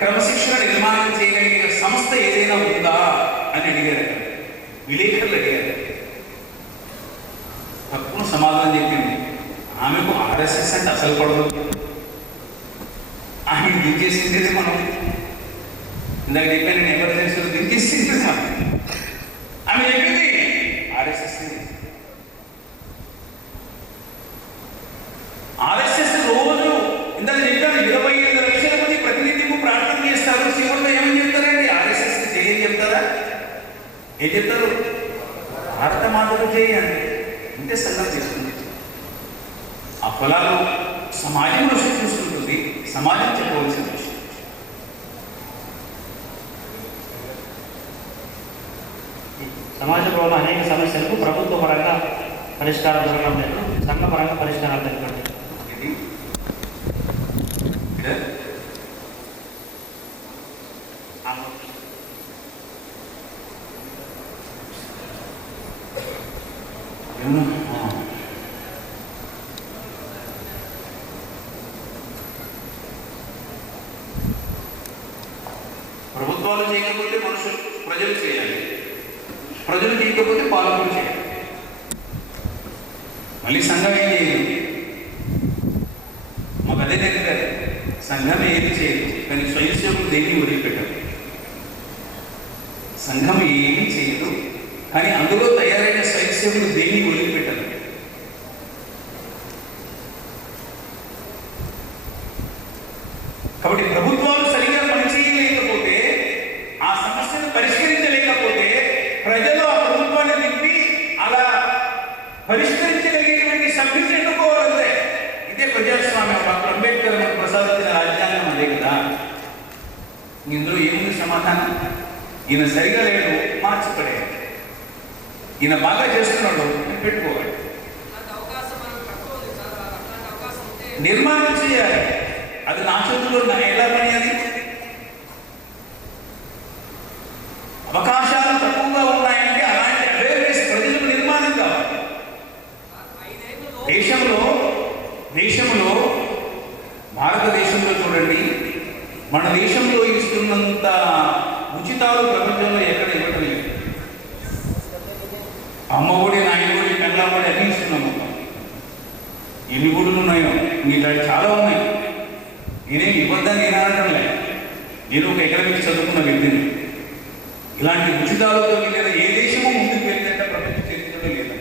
క్రమశిక్షణ నిర్మాణం చేయగలిగిన సంస్థ ఏదైనా ఉందా అని అడిగారు. విలేకరులు అడిగారు. తక్కువ సమాధానం చెప్పింది. ఆమెకు ఆర్ఎస్ఎస్ అంటే అసలు పడదు. ఆమె దించేసింది మనం ఇందాక చెప్పాను, నేను ఎమర్జెన్సీలో దించేసింది ఆమె చెప్పింది ఆర్ఎస్ఎస్. ఆర్ఎస్ఎస్ రోజు ఇందాక చెప్పాను 25 లక్షల మంది ప్రతినిధికు ప్రార్థన చేస్తారు. చివరిలో ఏమని చెప్తారండి? ఆర్ఎస్ఎస్ చేయని చెప్తారా? ఏం చెప్తారు? భారత మాతకు చేయండి అంటే సంగతి చేస్తుంది. ఆ ఫలాలు సమాజంలో చూసుకుంటుంది. సమాజం చెప్పవలసిన విషయం. సమాజంలో అనేక సమస్యలకు ప్రభుత్వ పరంగా పరిష్కారం దొరకడం లేదు, సంఘ పరంగా పరిష్కారాలు దొరకడం లేదు. ప్రభుత్వాలు చేయకపోతే ప్రజలు చేయాలి, ప్రజలు చేయకపోతే పాలకులు చేయాలి. మళ్ళీ సంఘం ఏం చేయదు. మాకు అదే తెలియదు. సంఘం ఏమి చేయదు, కానీ స్వయం సేవకులు దేన్ని వదిలిపెట్టారు. సంఘం ఏమీ చేయదు, కానీ అందులో తయారైన స్వయం సేవకులు దేన్ని వదిలిపెట్టారు. కాబట్టి ప్రభుత్వాలు సరిగ్గా పనిచేయలేకపోతే, ఆ సమస్యను పరిష్కరించలేకపోతే, ప్రజలు ఆ ప్రభుత్వాన్ని తిప్పి అలా పరిష్కరించగలిగేటువంటి సభ్యులు ఎన్నుకోవాలంటే ఇదే ప్రజాస్వామ్యం. డాక్టర్ అంబేద్కర్ మనకు ప్రసాదించిన రాజ్యాంగం అదే కదా. ఇందులో ఏముంది సమాధానం? ఈయన సరిగా లేడు, మార్చిపడేయాలి. ఈయన బాగా చేస్తున్నాడు, పెట్టుకోవాలి. నిర్మాణం చేయాలి. అది నా చేతుల్లో ఎలా పని? అది అవకాశాలు తక్కువగా ఉన్నాయంటే అలాంటి అవేర్నెస్ ప్రజలకు నిర్మాణం కావాలి. దేశంలో భారతదేశంలో చూడండి, మన దేశంలో ఇస్తున్నంత ఉచితాలు ప్రపంచంలో ఎక్కడ ఇవ్వటం లేదు. అమ్మఒడి, నాయనఒడి, పెళ్ళామొడి అన్నీ ఇస్తున్నాము. ఎన్ని గుడులు ఉన్నాయో ఇంకా చాలా ఉన్నాయి. నేనేం ఇవ్వద్దని నేను అనడం లేదు. నేను ఒక ఎకనామిక్స్ చదువుకున్న వ్యక్తిని. ఇలాంటి ఉచితాలతో వెళ్ళిన ఏ దేశమో ముందుకు వెళ్ళినట్ట ప్రపంచ చరిత్రలో లేదా?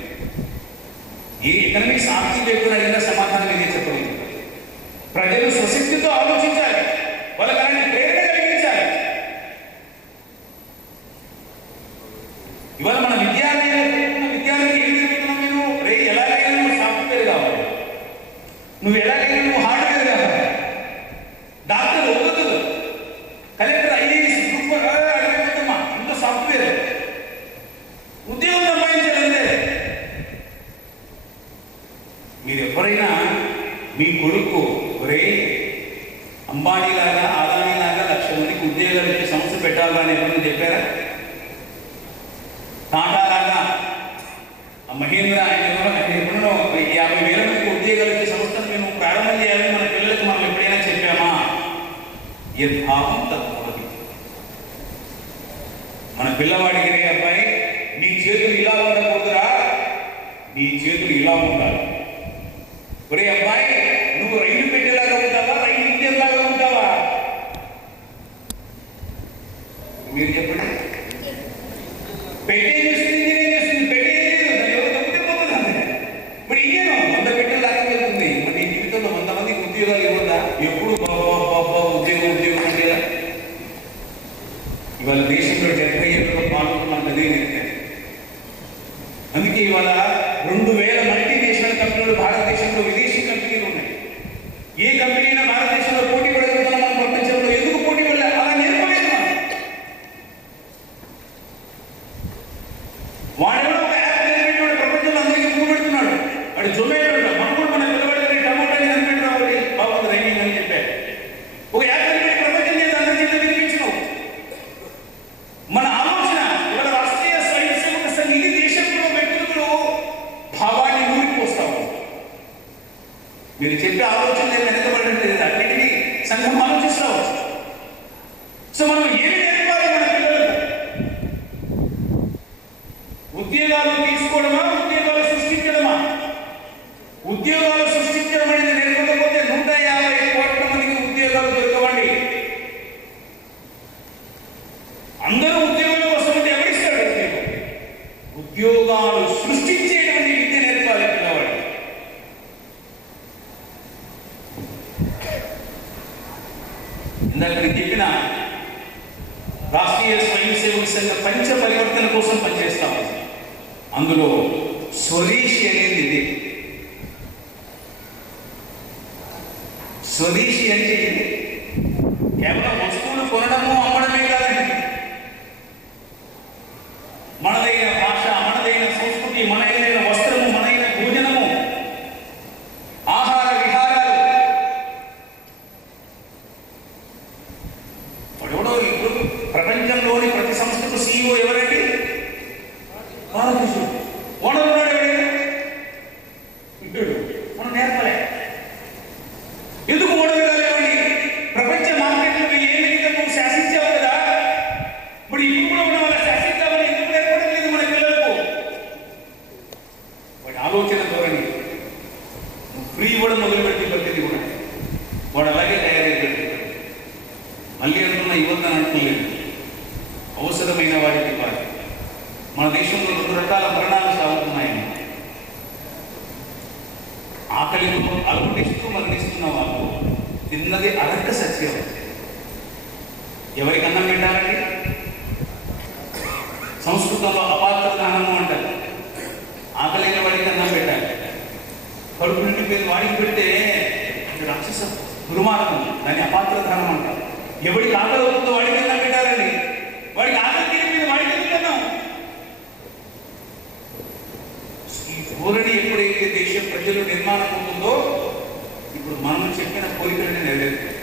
ఏ ఎకనామిక్స్ ఆర్థిక వ్యక్తులు అడిగినా సమాధానం ఇదే చెప్పలేదు. ప్రజలు స్వశక్తితో ఆలోచించాలి, వాళ్ళకి అలాంటి ప్రేరణ కలిగించాలి. ఇవాళ మన విద్యాలయాలు ఏం జరుగుతున్నావు? మీరు ఎలాగైనా నువ్వు సాఫ్ట్వేర్ కావాలి, నువ్వు ఎలాగైనా నువ్వు హార్డ్వేర్ కావాలి. డాక్టర్ వద్దు, కలెక్టర్, ఐఏఎస్, అడుగుతుందమ్మా ఇంట్లో సాఫ్ట్వేర్ ఉద్యోగం సంపాదించాలంటే. మీరు ఎవరైనా మీ కొడుకు ఒరే అంబానీలాగా, ఆదానీలాగా 1,00,000 మందికి ఉద్యోగాలు ఇచ్చే సంస్థ పెట్టాలా అని ఎవరైనా చెప్పారా? టాటాలాగా, మహేంద్ర ఆయన ఎప్పుడో 50,000 మందికి ఉద్యోగాలు ఇచ్చే సంస్థను మేము ప్రారంభం చేయాలని మన పిల్లలకు మనం ఎప్పుడైనా చెప్పామా? యద్భావం తద్భవతి. మన పిల్లవాడికి అబ్బాయి నీ చేతులు ఇలా ఉండకూడదురా, నీ చేతులు ఇలా ఉండాలి. ఒరే అబ్బాయి, నువ్వు రైలు పెట్టేలాగా ఉంటావా, రైలు ఇంజన్లాగా ఉంటావా? మీరు చెప్పండి. పెట్టే చేస్తుంది, ఇంజనీర్ చేస్తుంది. పెట్టే ఎవరు తప్పితే పోతుంది. మరి ఇంజన్ 100 పెట్టేలాగా వెళ్తుంది. మరి నీ జీవితంలో 100 మందికి ఉద్యోగాలు ఇవ్వద్దా? ఎప్పుడు ఉద్యోగం ఉండేదా? ఇవాళ దేశంలో 70 ఏళ్ళలో పాల్గొన్న అదే నిర్ణయం. అందుకే ఇవాళ 2,000 మల్టీనేషనల్ కంపెనీలు భారతదేశంలో, విదేశీ కంపెనీలు ఉన్నాయి. ఏ కంపెనీ అయినా భారతదేశంలో పోటీ పడగలుగుతున్నాం? మన ప్రపంచంలో ఎందుకు పోటీ పడలే? అలా నేర్పలేదు మనం. ఇందాక నేను చెప్పిన రాష్ట్రీయ స్వయం సేవక సంఘ పంచ పరివర్తన కోసం పనిచేస్తాము. అందులో స్వదేశీ అనేది ఇది. స్వదేశీ అంటే ఇది కేవలం వస్తువులు కొనడము అమ్మడమే కాదండి. మనదైన భాష, మనదైన సంస్కృతి, మనదైన వస్త్రము, మనదైన భోజనము, ఆహార విహారాలు. ఎవడో ఇప్పుడు ప్రపంచంలోని ప్రతి సంస్థకు CEO ఎవరండి? భారతదేశం. ఓనర్ ఉన్నాడు ఎవరైనా? మనం నేర్పలే. ఎందుకు ఓనర్ కాలేవండి? ప్రపంచ మార్కెట్లకు ఏమి నువ్వు శాసించావు కదా, ఇప్పుడు ఇప్పుడు కూడా ఉన్న వాళ్ళ శాసించామని ఎందుకు నేర్పడం లేదు మన పిల్లలకు? వాడి ఆలోచన ధోరణి ఫ్రీ ఇవ్వడం మొదలుపెట్టి ప్రతిదీ కూడా వాడు అలాగే తయారైపోయాడు. మళ్ళీ అంటున్న యువత అంటలేదు, అవసరమైన వారికి ఇవ్వాలి. మన దేశంలో 2 రకాల మరణాలు సాగుతున్నాయని. ఆకలితో అలమటిస్తూ మరణిస్తున్న వాళ్ళు తిన్నది అడక్క సత్యం. ఎవరికి అన్నం పెట్టాలండి? సంస్కృతంలో అపాత్ర దానము అంటారు. ఆకలిన వాడికి అన్నం పెట్టాలి. కడుపు నిండిపోయిన వాడికి పెడితే రాక్షస దుర్మార్గం, దాన్ని అపాత్ర దానం అంటారు. ఎవడికి ఆకలి అవుతుందో వాడికి అన్నం పెట్టాలండి. వాడికి ఆకలి తిరిగి వాడికి ఎందుకన్నాం? ఈ ధోరణి ఎప్పుడైతే దేశ ప్రజలు నిర్మాణం అవుతుందో ఇప్పుడు మనం చెప్పిన కోరికలను నెరవేరుతాయి.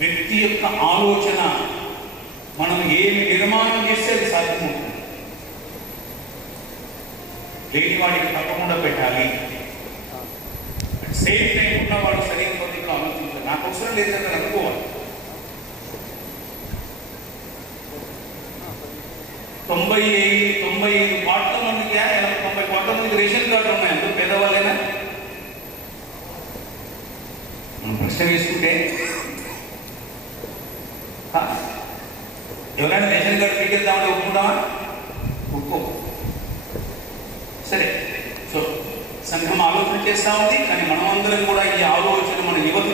వ్యక్తి యొక్క ఆలోచన మనం ఏమి నిర్మాణం చేస్తే అది సాధ్యమవుతుంది. లేని వాడికి తప్పకుండా పెట్టాలి. సేమ్ టైం ఉన్నవాడు సరైన పద్ధతిలో ఆలోచించాలి. నాకు అవసరం లేదు కదా అనుకోవాలి. 95 కోట్ల మందికి 90 కోట్ల మందికి రేషన్ కార్డు ఉన్నాయి. అందరూ పేదవాళ్ళైనా? మనం ప్రశ్న వేసుకుంటే ఎవరైనా రేషన్ కార్డు పీకేద్దామంటే ఒప్పుకుంటామా? ఒప్పుకో. సరే, సో సంఘం ఆలోచన చేస్తా ఉంది. కానీ మనమందరం కూడా ఈ ఆలోచన మన యువత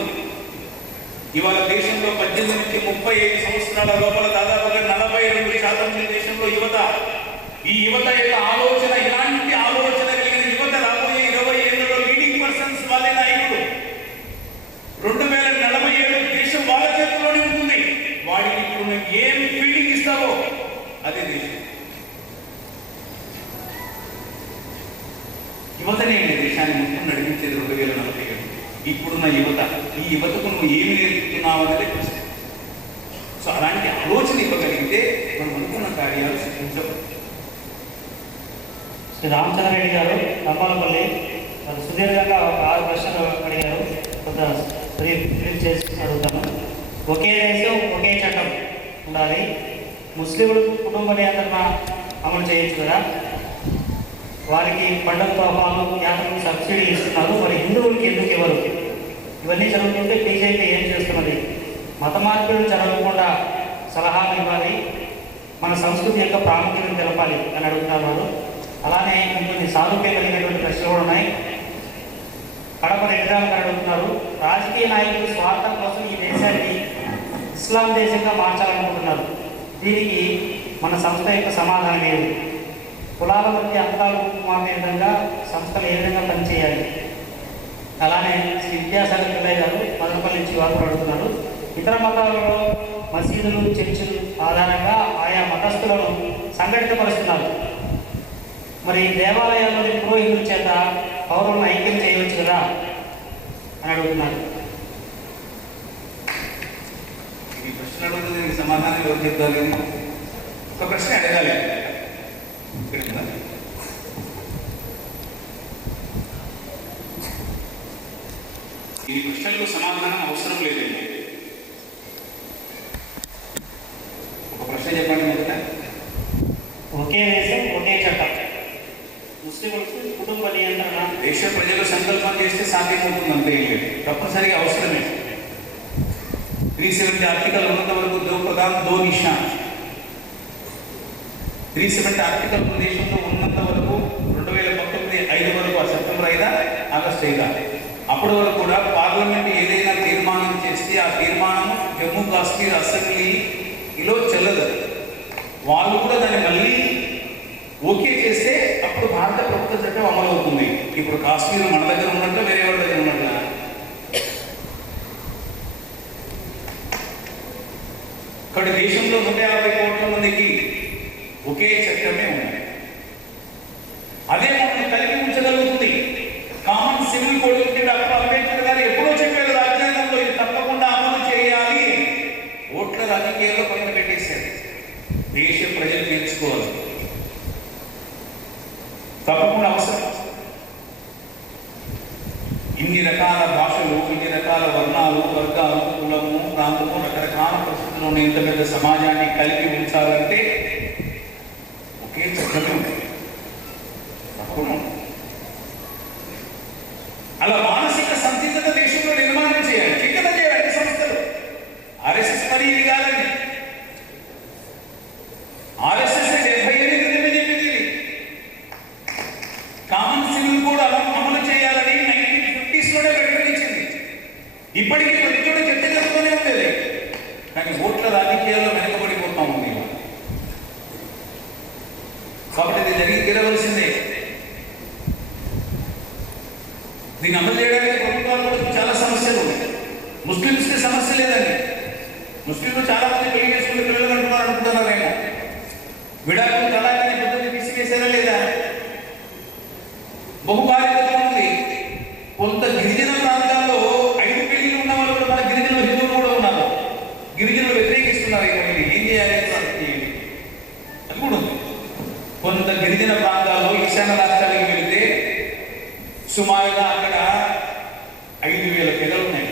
ఇవాళ దేశంలో 18 నుంచి 35 సంవత్సరాల లోపల దాదాపుగా 42% దేశంలో యువత. ఈ యువత యొక్క ఆలోచన, ఇలాంటి ఆలోచన కలిగిన యువత రాబోయే 20 ఏళ్లలో లీడింగ్ పర్సన్స్ వాళ్ళే నాయకులు. 2047 దేశం వాళ్ళ చేతుల్లోనే ఉంటుంది. వాడికి ఇప్పుడు నువ్వు ఏం ఫీడింగ్ ఇస్తావో అదే దేశం. యువతనే దేశాన్ని మొత్తం నడిపించేది 2047. ఇప్పుడున్న యువత, ఈ యువతకు నువ్వు ఏమి నేర్పుతున్నావు అనేది ప్రశ్న. సో అలాంటి ఆలోచన ఇవ్వగలిగితే మనం అనుకున్న కార్యాలు సిద్ధించవు. శ్రీ రామచంద్రరెడ్డి గారు రంపాలపల్లి సుదీర్ఘంగా ఒక 6 ప్రశ్నలు అడిగారు. కొంత బ్రీఫ్ చేసి అడుగుతాను. ఒకే దేశం ఒకే చట్టం ఉండాలి. ముస్లింలు కుటుంబ నియంత్రణ అమలు చేయొచ్చు కదా, వారికి పండుగ తోఫాలు యాత్రలు సబ్సిడీ ఇస్తున్నారు, మరి హిందువులకి ఎందుకు ఇవ్వరు? ఇవన్నీ జరుగుతుంటే బీజేపీ ఏం చేస్తున్నది? మత మార్పులను జరగకుండా సలహాలు ఇవ్వాలి, మన సంస్కృతి యొక్క ప్రాముఖ్యతను తెలపాలి అని అడుగుతున్నారు. అలానే ఇంకొన్ని సారూప్యం కలిగినటువంటి ప్రశ్నలు కూడా ఉన్నాయి. కడప రెడ్డిరామ్ గారు అడుగుతున్నారు, రాజకీయ నాయకులు స్వార్థం కోసం ఈ దేశాన్ని ఇస్లాం దేశంగా మార్చాలనుకుంటున్నారు. దీనికి మన సంస్థ యొక్క సమాధానం ఏది? కులాల మధ్య అంతరాలు మాపే విధంగా సంస్థలు ఏ విధంగా పనిచేయాలి? అలానే శ్రీ విద్యాసాగర్ పిల్లయ్య గారు మదనపల్లి నుంచి వారు అడుగుతున్నారు, ఇతర మతాలలో మసీదులు, చర్చిలు ఆధారంగా ఆయా మతస్థులను సంఘటితపరుస్తున్నారు. మరి దేవాలయాల్లోని పురోహితుల చేత పౌరులను ఐక్యం చేయవచ్చు కదా అని అడుగుతున్నారు. ఈ ప్రశ్న అడుగుతుంది, సమాధానం ఎవరు చెప్తారు? ఒక ప్రశ్న అడగాలి. ఈ ప్రశ్నలకు సమాధానం అవసరం లేదండి. ఒక ప్రశ్న చెప్పండి. మొదట ఒకే దేశం ఒకే చట్టం, ముస్లింలకు కుటుంబ నియంత్రణ. దేశ ప్రజలు సంకల్పం చేస్తే సాధ్యమవుతుంది, అంతే. తప్పనిసరిగా అవసరమే. 370 ఆర్టికల్ ఉన్నంత వరకు దో ప్రధాన దో నిషాన్. 370 ఆర్టికల్ దేశంలో ఉన్నంత వరకు 2019 5 వరకు, సెప్టెంబర్ 5 ఆగస్టు 5 ఆ అప్పటి వరకు కూడా పార్లమెంట్ ఏదైనా తీర్మానం చేస్తే ఆ తీర్మానం జమ్మూ కాశ్మీర్ అసెంబ్లీలో చెల్లదు. వాళ్ళు కూడా దాన్ని మళ్ళీ ఓకే చేస్తే అప్పుడు భారత ప్రభుత్వ చట్టం అమలు అవుతుంది. ఇప్పుడు కాశ్మీర్ మన దగ్గర ఉన్నట్టు వేరే వాళ్ళ దగ్గర ఉన్నట్ల ఇక్కడ దేశంలో 150 కోట్ల మందికి ఒకే చట్టమే ఉన్నాయి. అదే మనల్ని కలిపి ఉంచగలుగుతుంది. కామన్ సివిల్ కోడ్ గురించి డాక్టర్ అంబేద్కర్ గారు ఎప్పుడో చెప్పారు రాజ్యాంగంలో ఇది తప్పకుండా అమలు చేయాలి. ఓట్ల రాజకీయాల్లో పక్కన పెట్టేశారు. దేశ ప్రజలు తెలుసుకోవాలి, తప్పకుండా అవసరం. ఇన్ని రకాల భాషలు, ఇన్ని రకాల వర్ణాలు, వర్గాలు, కులము, ప్రాంతము, రకరకాల పరిస్థితుల్లో ఉన్న ఇంత పెద్ద సమాజాన్ని కలిపి ఉంచాలంటే ఒకే చట్టమే ఉంటుంది. తప్పకుండా అలా మానసిక సంసిద్ధత దేశంలో నిర్మాణం చేయాలి, చిక్కత చేయాలి అన్ని సంస్థలు. ఆర్ఎస్ఎస్ మరి ఇది కాదండి. ఆర్ఎస్ఎస్ 78 చెప్పింది కామన్ సివిల్ కోడ్ అమలు చేయాలని 1950s లోనే ప్రకటించింది. ఇప్పటికీ ప్రతి చోట చర్చ జరుగుతూనే ఉండేది. కానీ ఓట్ల రాజకీయాల్లో వెనకబడిపోతా ఉంది. కాబట్టి ఇది జరిగి తీరవలసిందే. దీన్ని అమలు చేయడానికి ప్రభుత్వాలు కూడా చాలా సమస్యలు ఉన్నాయి. ముస్లింస్కి సమస్య లేదండి. ముస్లింలు చాలా మంది పెళ్లి చేసుకుని పిల్లలు అనుకుంటున్నారేమో. విడాకులు తలాఖీ పద్ధతి తీసివేశారా లేదా? బహుభార్యత్వం ఉంది. కొంత గిరిజన ప్రాంతాల్లో 5 పెళ్లిలు ఉన్న వాళ్ళు కూడా మన గిరిజనులు, హిందువులు కూడా ఉన్నారు. గిరిజనులు వ్యతిరేకిస్తున్నారు. ఏం చేయాలి? అది కూడా ఉంది. కొంత గిరిజన ప్రాంతాల్లో ఈశాన్య రాష్ట్రాలకు వెళితే సుమారుగా అక్కడ 5,000 తెగలు ఉన్నాయి.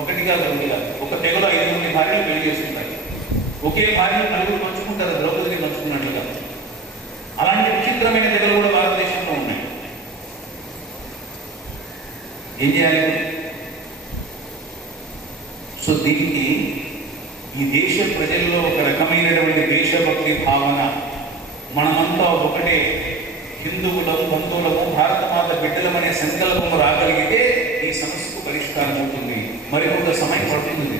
ఒకటిగా రెండుగా ఒక తెగలో 5 మంది భార్యలు పెళ్లి చేసుకుంటారు. ఒకే భార్యను నలుగురు పంచుకుంటారు, ద్రౌపదిని పంచుకున్నట్లుగా. అలాంటి విచిత్రమైన తెగలు కూడా భారతదేశంలో ఉన్నాయి. ఏం చేయాలి? సో దీనికి ఈ దేశ ప్రజల్లో ఒక రకమైనటువంటి దేశభక్తి భావన, మనమంతా ఒకటే హిందువులము, బంధువులము, భారతమాత బిడ్డలమనే సంకల్పము రాగలిగితే ఈ సమస్యకు పరిష్కారం ఉంటుంది. మరి కొంత సమయం పడుతుంది.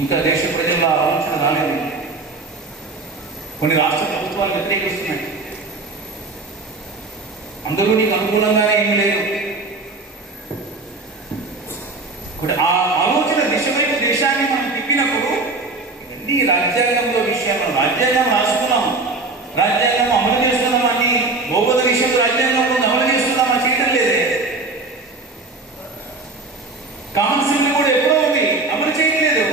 ఇంకా దేశ ప్రజల్లో ఆలోచన రాలేదు. కొన్ని రాష్ట్ర ప్రభుత్వాలు వ్యతిరేకిస్తున్నాయి. అందరూ నీకు అనుకూలంగానే ఏం లేదు. ఆ ఆలోచన దిశ వైపు దేశాన్ని మనం తిప్పినప్పుడు ఇవన్నీ రాజ్యాంగంలో విషయాలు, రాజ్యాంగం రాసుకున్నాం, రాజ్యాంగం అమలు చేస్తున్నాం అని భౌగోళ విషయం రాజ్యాంగంలో అమలు చేస్తున్నామా? చేయటం లేదే. కామన్ సివిల్ కూడా ఎప్పుడో ఉంది, అమలు చేయట్లేదు.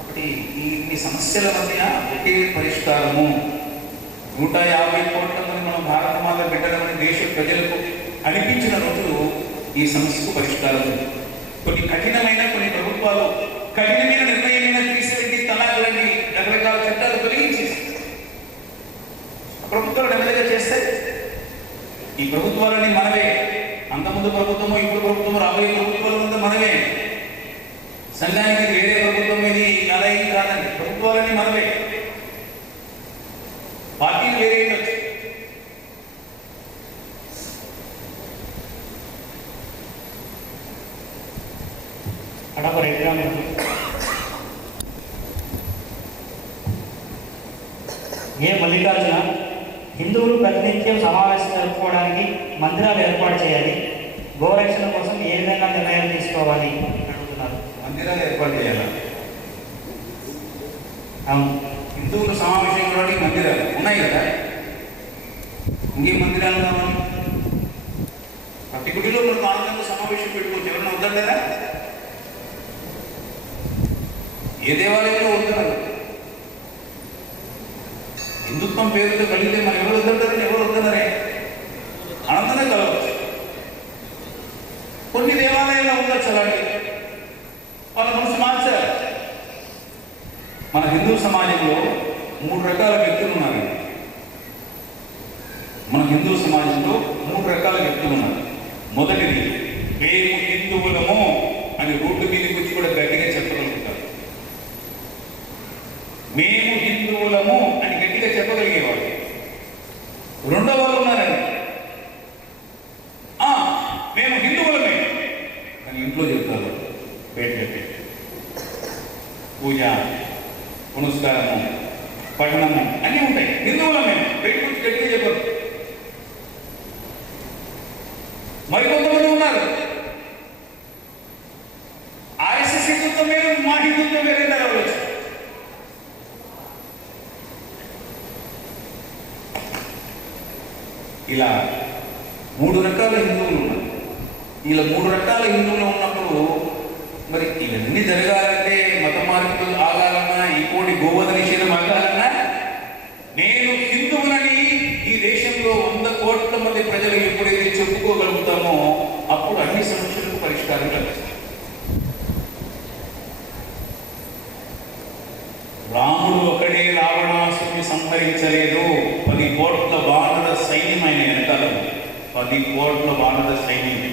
ఒకటి ఈ సమస్యల మధ్య ఒకే పరిష్కారము. 150 కోట్ల మంది మనం భారతమాత బిడ్డలమని దేశ ప్రజలకు అనిపించిన రోజులు ఈ సమస్యకు పరిష్కారం. కొన్ని కఠినమైన, కొన్ని ప్రభుత్వాలు కఠినమైన నిర్ణయమైన తీసివేసి తలాకులని రకరకాల చట్టాలు తొలగించి ప్రభుత్వాలు నెమ్మదిగా చేస్తాయి. ఈ ప్రభుత్వాలని మనమే, అంతకుముందు ప్రభుత్వము, ఇప్పుడు ప్రభుత్వము, రాబోయే ప్రభుత్వాలు మనమే. సంఘానికి వేరే ప్రభుత్వం ఇది అలా ఏం కాదండి. ప్రభుత్వాలని మనమే, పార్టీలు వేరే ఉండొచ్చు. ఫర్ ఎగ్జాంపుల్ మల్లికార్జున హిందువులు ప్రతినిత్యం సమావేశం జరుపుకోవడానికి మందిరాలు ఏర్పాటు చేయాలి, గోరక్షణ కోసం ఏ విధంగా నిర్ణయాలు తీసుకోవాలి అడుగుతున్నారు. మందిరాలు ఏర్పాటు చేయాలి. అవును, హిందువులు సమావేశం కావడానికి మందిరాలు ఉన్నాయి కదా. ఇంకే మందిరాలు కావాలి? ప్రతి గుడిలో మనకు ఆనందంగా సమావేశం పెట్టుకోవచ్చు. ఎవరన్నా వద్దంటారా? ఏ దేవాలయంలో వద్దన్నారు? హిందుత్వం పేరుతో కలిగితే మనం ఎవరు వద్దంటారని ఎవరు వద్దన్నారే? ఆనందంగా కలవచ్చు. కొన్ని దేవాలయాల్లో ఉండొచ్చు అలాంటి, వాళ్ళ మనసు మార్చారు. మన హిందూ సమాజంలో 3 రకాల వ్యక్తులు ఉన్నారు. మన హిందూ సమాజంలో 3 రకాల వ్యక్తులు ఉన్నారు. మొదటిది, మేము హిందువులము అని రోడ్డు మీదకి వచ్చి కూడా గట్టిగా చెప్పగలుగుతారు. మేము హిందువులము రెండో వాళ్ళు ఉన్నారండి, మేము హిందువులమే కానీ ఇంట్లో చెప్తారు బయట పూజ పునస్కారము పఠనము అన్నీ ఉంటాయి. హిందువులమే బయట గురించి గట్టిగా చెప్పారు. మరికొంతమంది ఉన్నారు ఆర్ఎస్ఎస్ హిందుత్వం వేరు, మా హిందుత్వం వేరే రావచ్చు. ఇలా 3 రకాల హిందువులు ఉన్నారు. ఇలా 3 రకాల హిందువులు ఉన్నప్పుడు మరి ఇవన్నీ జరగాలంటే మత మార్పులు ఆగాలన్నా, ఈ కోటి గోవధ నిషేధం ఆగాలన్నా, నేను హిందువులని ఈ దేశంలో 100 కోట్ల మంది ప్రజలు ఎప్పుడైతే చెప్పుకోగలుగుతామో అప్పుడు అన్ని సమస్యలకు పరిష్కారం లభిస్తాయి. రాముడు ఒకడే రావణాసుని సంహరించలేదు. 10 కోట్ల వానర సైన్యం ఆయన వెనకాల, 10 కోట్ల వానర సైన్యం.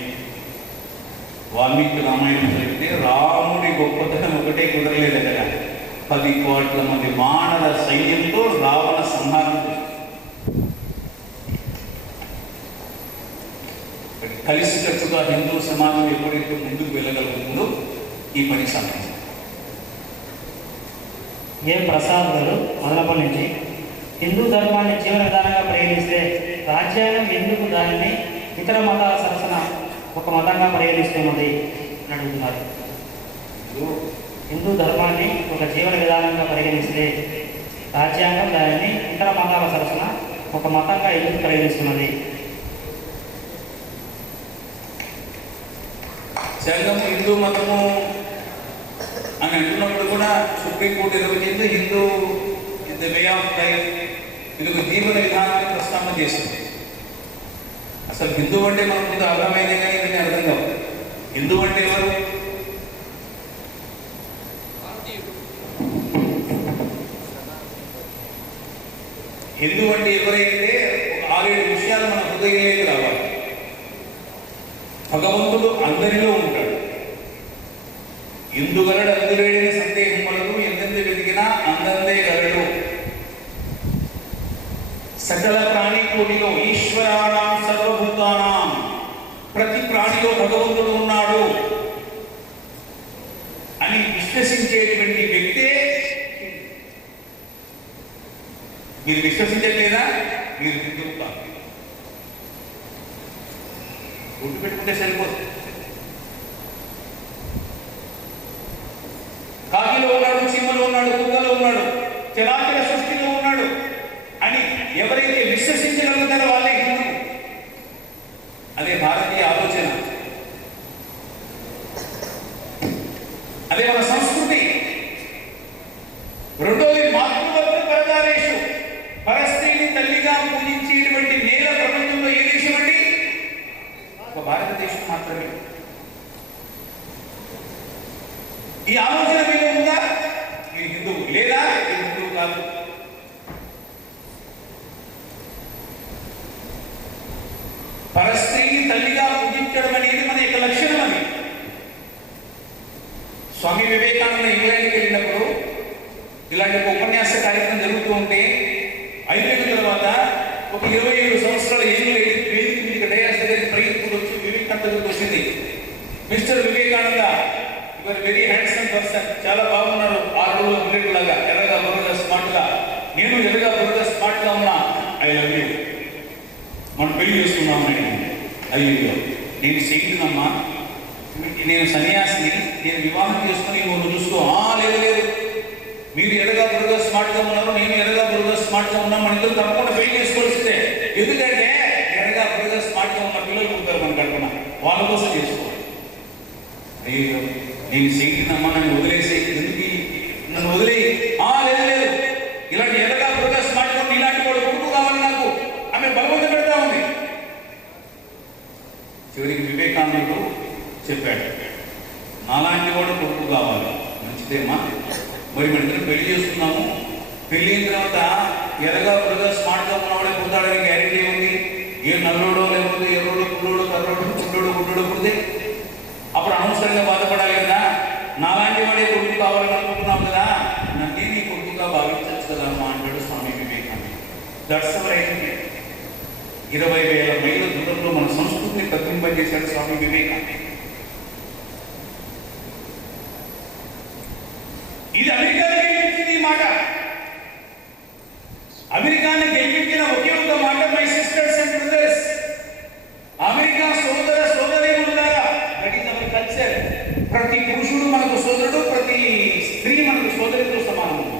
వాల్మీకి రామాయణం చదివితే రాముడి గొప్పతనం ఒకటే కుదరలేదు కదా, 10 కోట్ల మంది వానర సైన్యంతో రావణ సంహారం. కలిసికట్టుగా హిందూ సమాజం ఎప్పుడైతే ముందుకు వెళ్ళగలుగుతుందో ఈ పని సాధ్యం. ఏ ప్రసాద్ గారు మొదలపల్లి నుంచి, హిందూ ధర్మాన్ని జీవన విధానంగా పరిగణిస్తే రాజ్యాంగం ఎందుకు దానిని ఇతర మతాల సరసన ఒక మతంగా పరిగణిస్తున్నది అని అడుగుతున్నారు. హిందూ ధర్మాన్ని ఒక జీవన విధానంగా పరిగణిస్తే రాజ్యాంగం దానిని ఇతర మతాల సరసన ఒక మతంగా ఎందుకు పరిగణిస్తున్నది? సంఘం హిందూ మతము అని అంటున్నప్పుడు కూడా సుప్రీంకోర్టు నిర్వచించి Hindu is the way of life, ఇది ఒక జీవన విధానాన్ని ప్రస్తావన చేస్తుంది. అసలు హిందూ అంటే మనకు ముందు అర్థమైందే కానీ ఇది అర్థం కాదు. హిందూ అంటే ఎవరు? హిందూ అంటే ఎవరైతే ఒక 6-7 విషయాలు మన హృదయంలోకి రావాలి. భగవంతుడు అందరిలో ఉంటాడు. ఇందుగలడు అందులేడని సందేహం వలదు, ఎందెందు వెతికినా అందందే గలడు. సకల ప్రాణికోటిలో ఈశ్వరాణం సర్వభూతానాం, ప్రతి ప్రాణిలో భగవంతుడు ఉన్నాడు అని విశ్వసించేటువంటి వ్యక్తే. మీరు విశ్వసించట్లేదా? మీరు హిందువు కాదు. గుర్తు పెట్టుకుంటే సరిపోతుంది. కాకిలో ఉన్నాడు, చీమలో ఉన్నాడు, కుక్కలో ఉన్నాడు, చరాచర సృష్టిలో ఉన్నాడు అని ఎవరైతే విశ్వసించగలుగుతారో వాళ్ళే హిందువు. అదే భారతీయ ఆలోచన, అదే మన సంస్కృతి. రెండోది మాతృవర్గ పరదారేషు, పరస్త్రీని తల్లిగా పూజించేటువంటి నేల ప్రపంచంలో ఏ దేశం అండి? ఒక భారతదేశం మాత్రమే. ఈ ఆలోచన మీద ఉందా? ఈ హిందువు లేదా? ఈ హిందువు కాదు. పరస్త్రీని తల్లిగా పూజించడం అనేది మన యొక్క లక్షణం. అది స్వామి వివేకానంద ఇంగ్లాండ్కి వెళ్ళినప్పుడు ఇలాంటి ఒక ఉపన్యాస కార్యక్రమం జరుగుతూ ఉంటే అయిపోయిన తర్వాత ఒక 27 సంవత్సరాల ఏజ్ వేదిక మీద డయాస్ దగ్గరికి పరిగెత్తుకు వచ్చి వివేకానందకి వచ్చింది. Mister Vivekananda, you are very handsome person, చాలా బాగున్నారు, 6 అడుగుల బుల్లెట్ లాగా, ఎర్రగా బుర్రగా స్మార్ట్ గా. నేను ఎర్రగా బుర్రగా స్మార్ట్ గా ఉన్నా, ఐ లవ్ యూ, మనం పెళ్లి చేసుకున్నామని. అయ్యో నేను సెయింట్నమ్మా, నేను సన్యాసిని, నేను వివాహం చేసుకుని నువ్వు చూసుకో. లేదు లేదు, మీరు ఎర్రగా బుర్రగా స్మార్ట్ గా ఉన్నారు, నేను ఎర్రగా బుర్రగా స్మార్ట్ గా ఉన్నాం, మన ఇద్దరు తప్పకుండా పెళ్లి చేసుకోవాల్సిందే. ఎందుకంటే ఎర్రగా బుర్రగా స్మార్ట్ గా ఉన్న పిల్లలు పుడతారు మన కడుపున, వాళ్ళ కోసం చేసుకోవాలి. అయ్యో నేను సెయింట్నమ్మా, నన్ను వదిలేసే, ఎందుకు నన్ను వదిలే. లేదు లేదు, ఇలాంటి ఎర్రగా బుర్రగా స్మార్ట్ గా ఉన్న ఇలాంటి వాడు కొడుకు కావాలి నాకు, ఆమె బలవంతం పెడతా ఉంది. చివరికి వివేకానందుడు చెప్పాడు, నాలాంటి వాడు కొడుకు కావాలి. మంచిదేమా, మరి మన ఇద్దరు పెళ్లి చేసుకున్నాము, పెళ్ళి అయిన తర్వాత ఎర్రగా బుర్రగా స్మార్ట్ గా ఉన్నవాడే పుడతాడని గ్యారెంటీ ఉంది. ఏ నల్లోడో లేకపోతే ఎర్రోడు పుల్లోడు కర్రోడు చుట్టోడు గుడ్డోడు పుడితే అప్పుడు అనవసరంగా బాధపడాలి కదా. నాలాంటి వాడే కొడుకు కావాలని అనుకుంటున్నాం కదా, నన్నే నీ కొడుకుగా భావించచ్చు కదా అమ్మా అంటాడు Swami Vivekananda. That's our identity. 20,000 మైళ్ళ దూరంలో మన సంస్కృతిని ప్రతింపజేశాడు స్వామి వివేకానంద. ఇది అమెరికాలో గెలిపించింది ఈ మాట. అమెరికాని గెలిపించిన ఒకే ఒక మాట, my sisters and brothers, America సోదర సోదరీమణులారా, దట్ ఈస్ అవర్ కల్చర్. ప్రతి పురుషుడు మనకు సోదరుడు, ప్రతి స్త్రీ మనకు సోదరితో సమానం.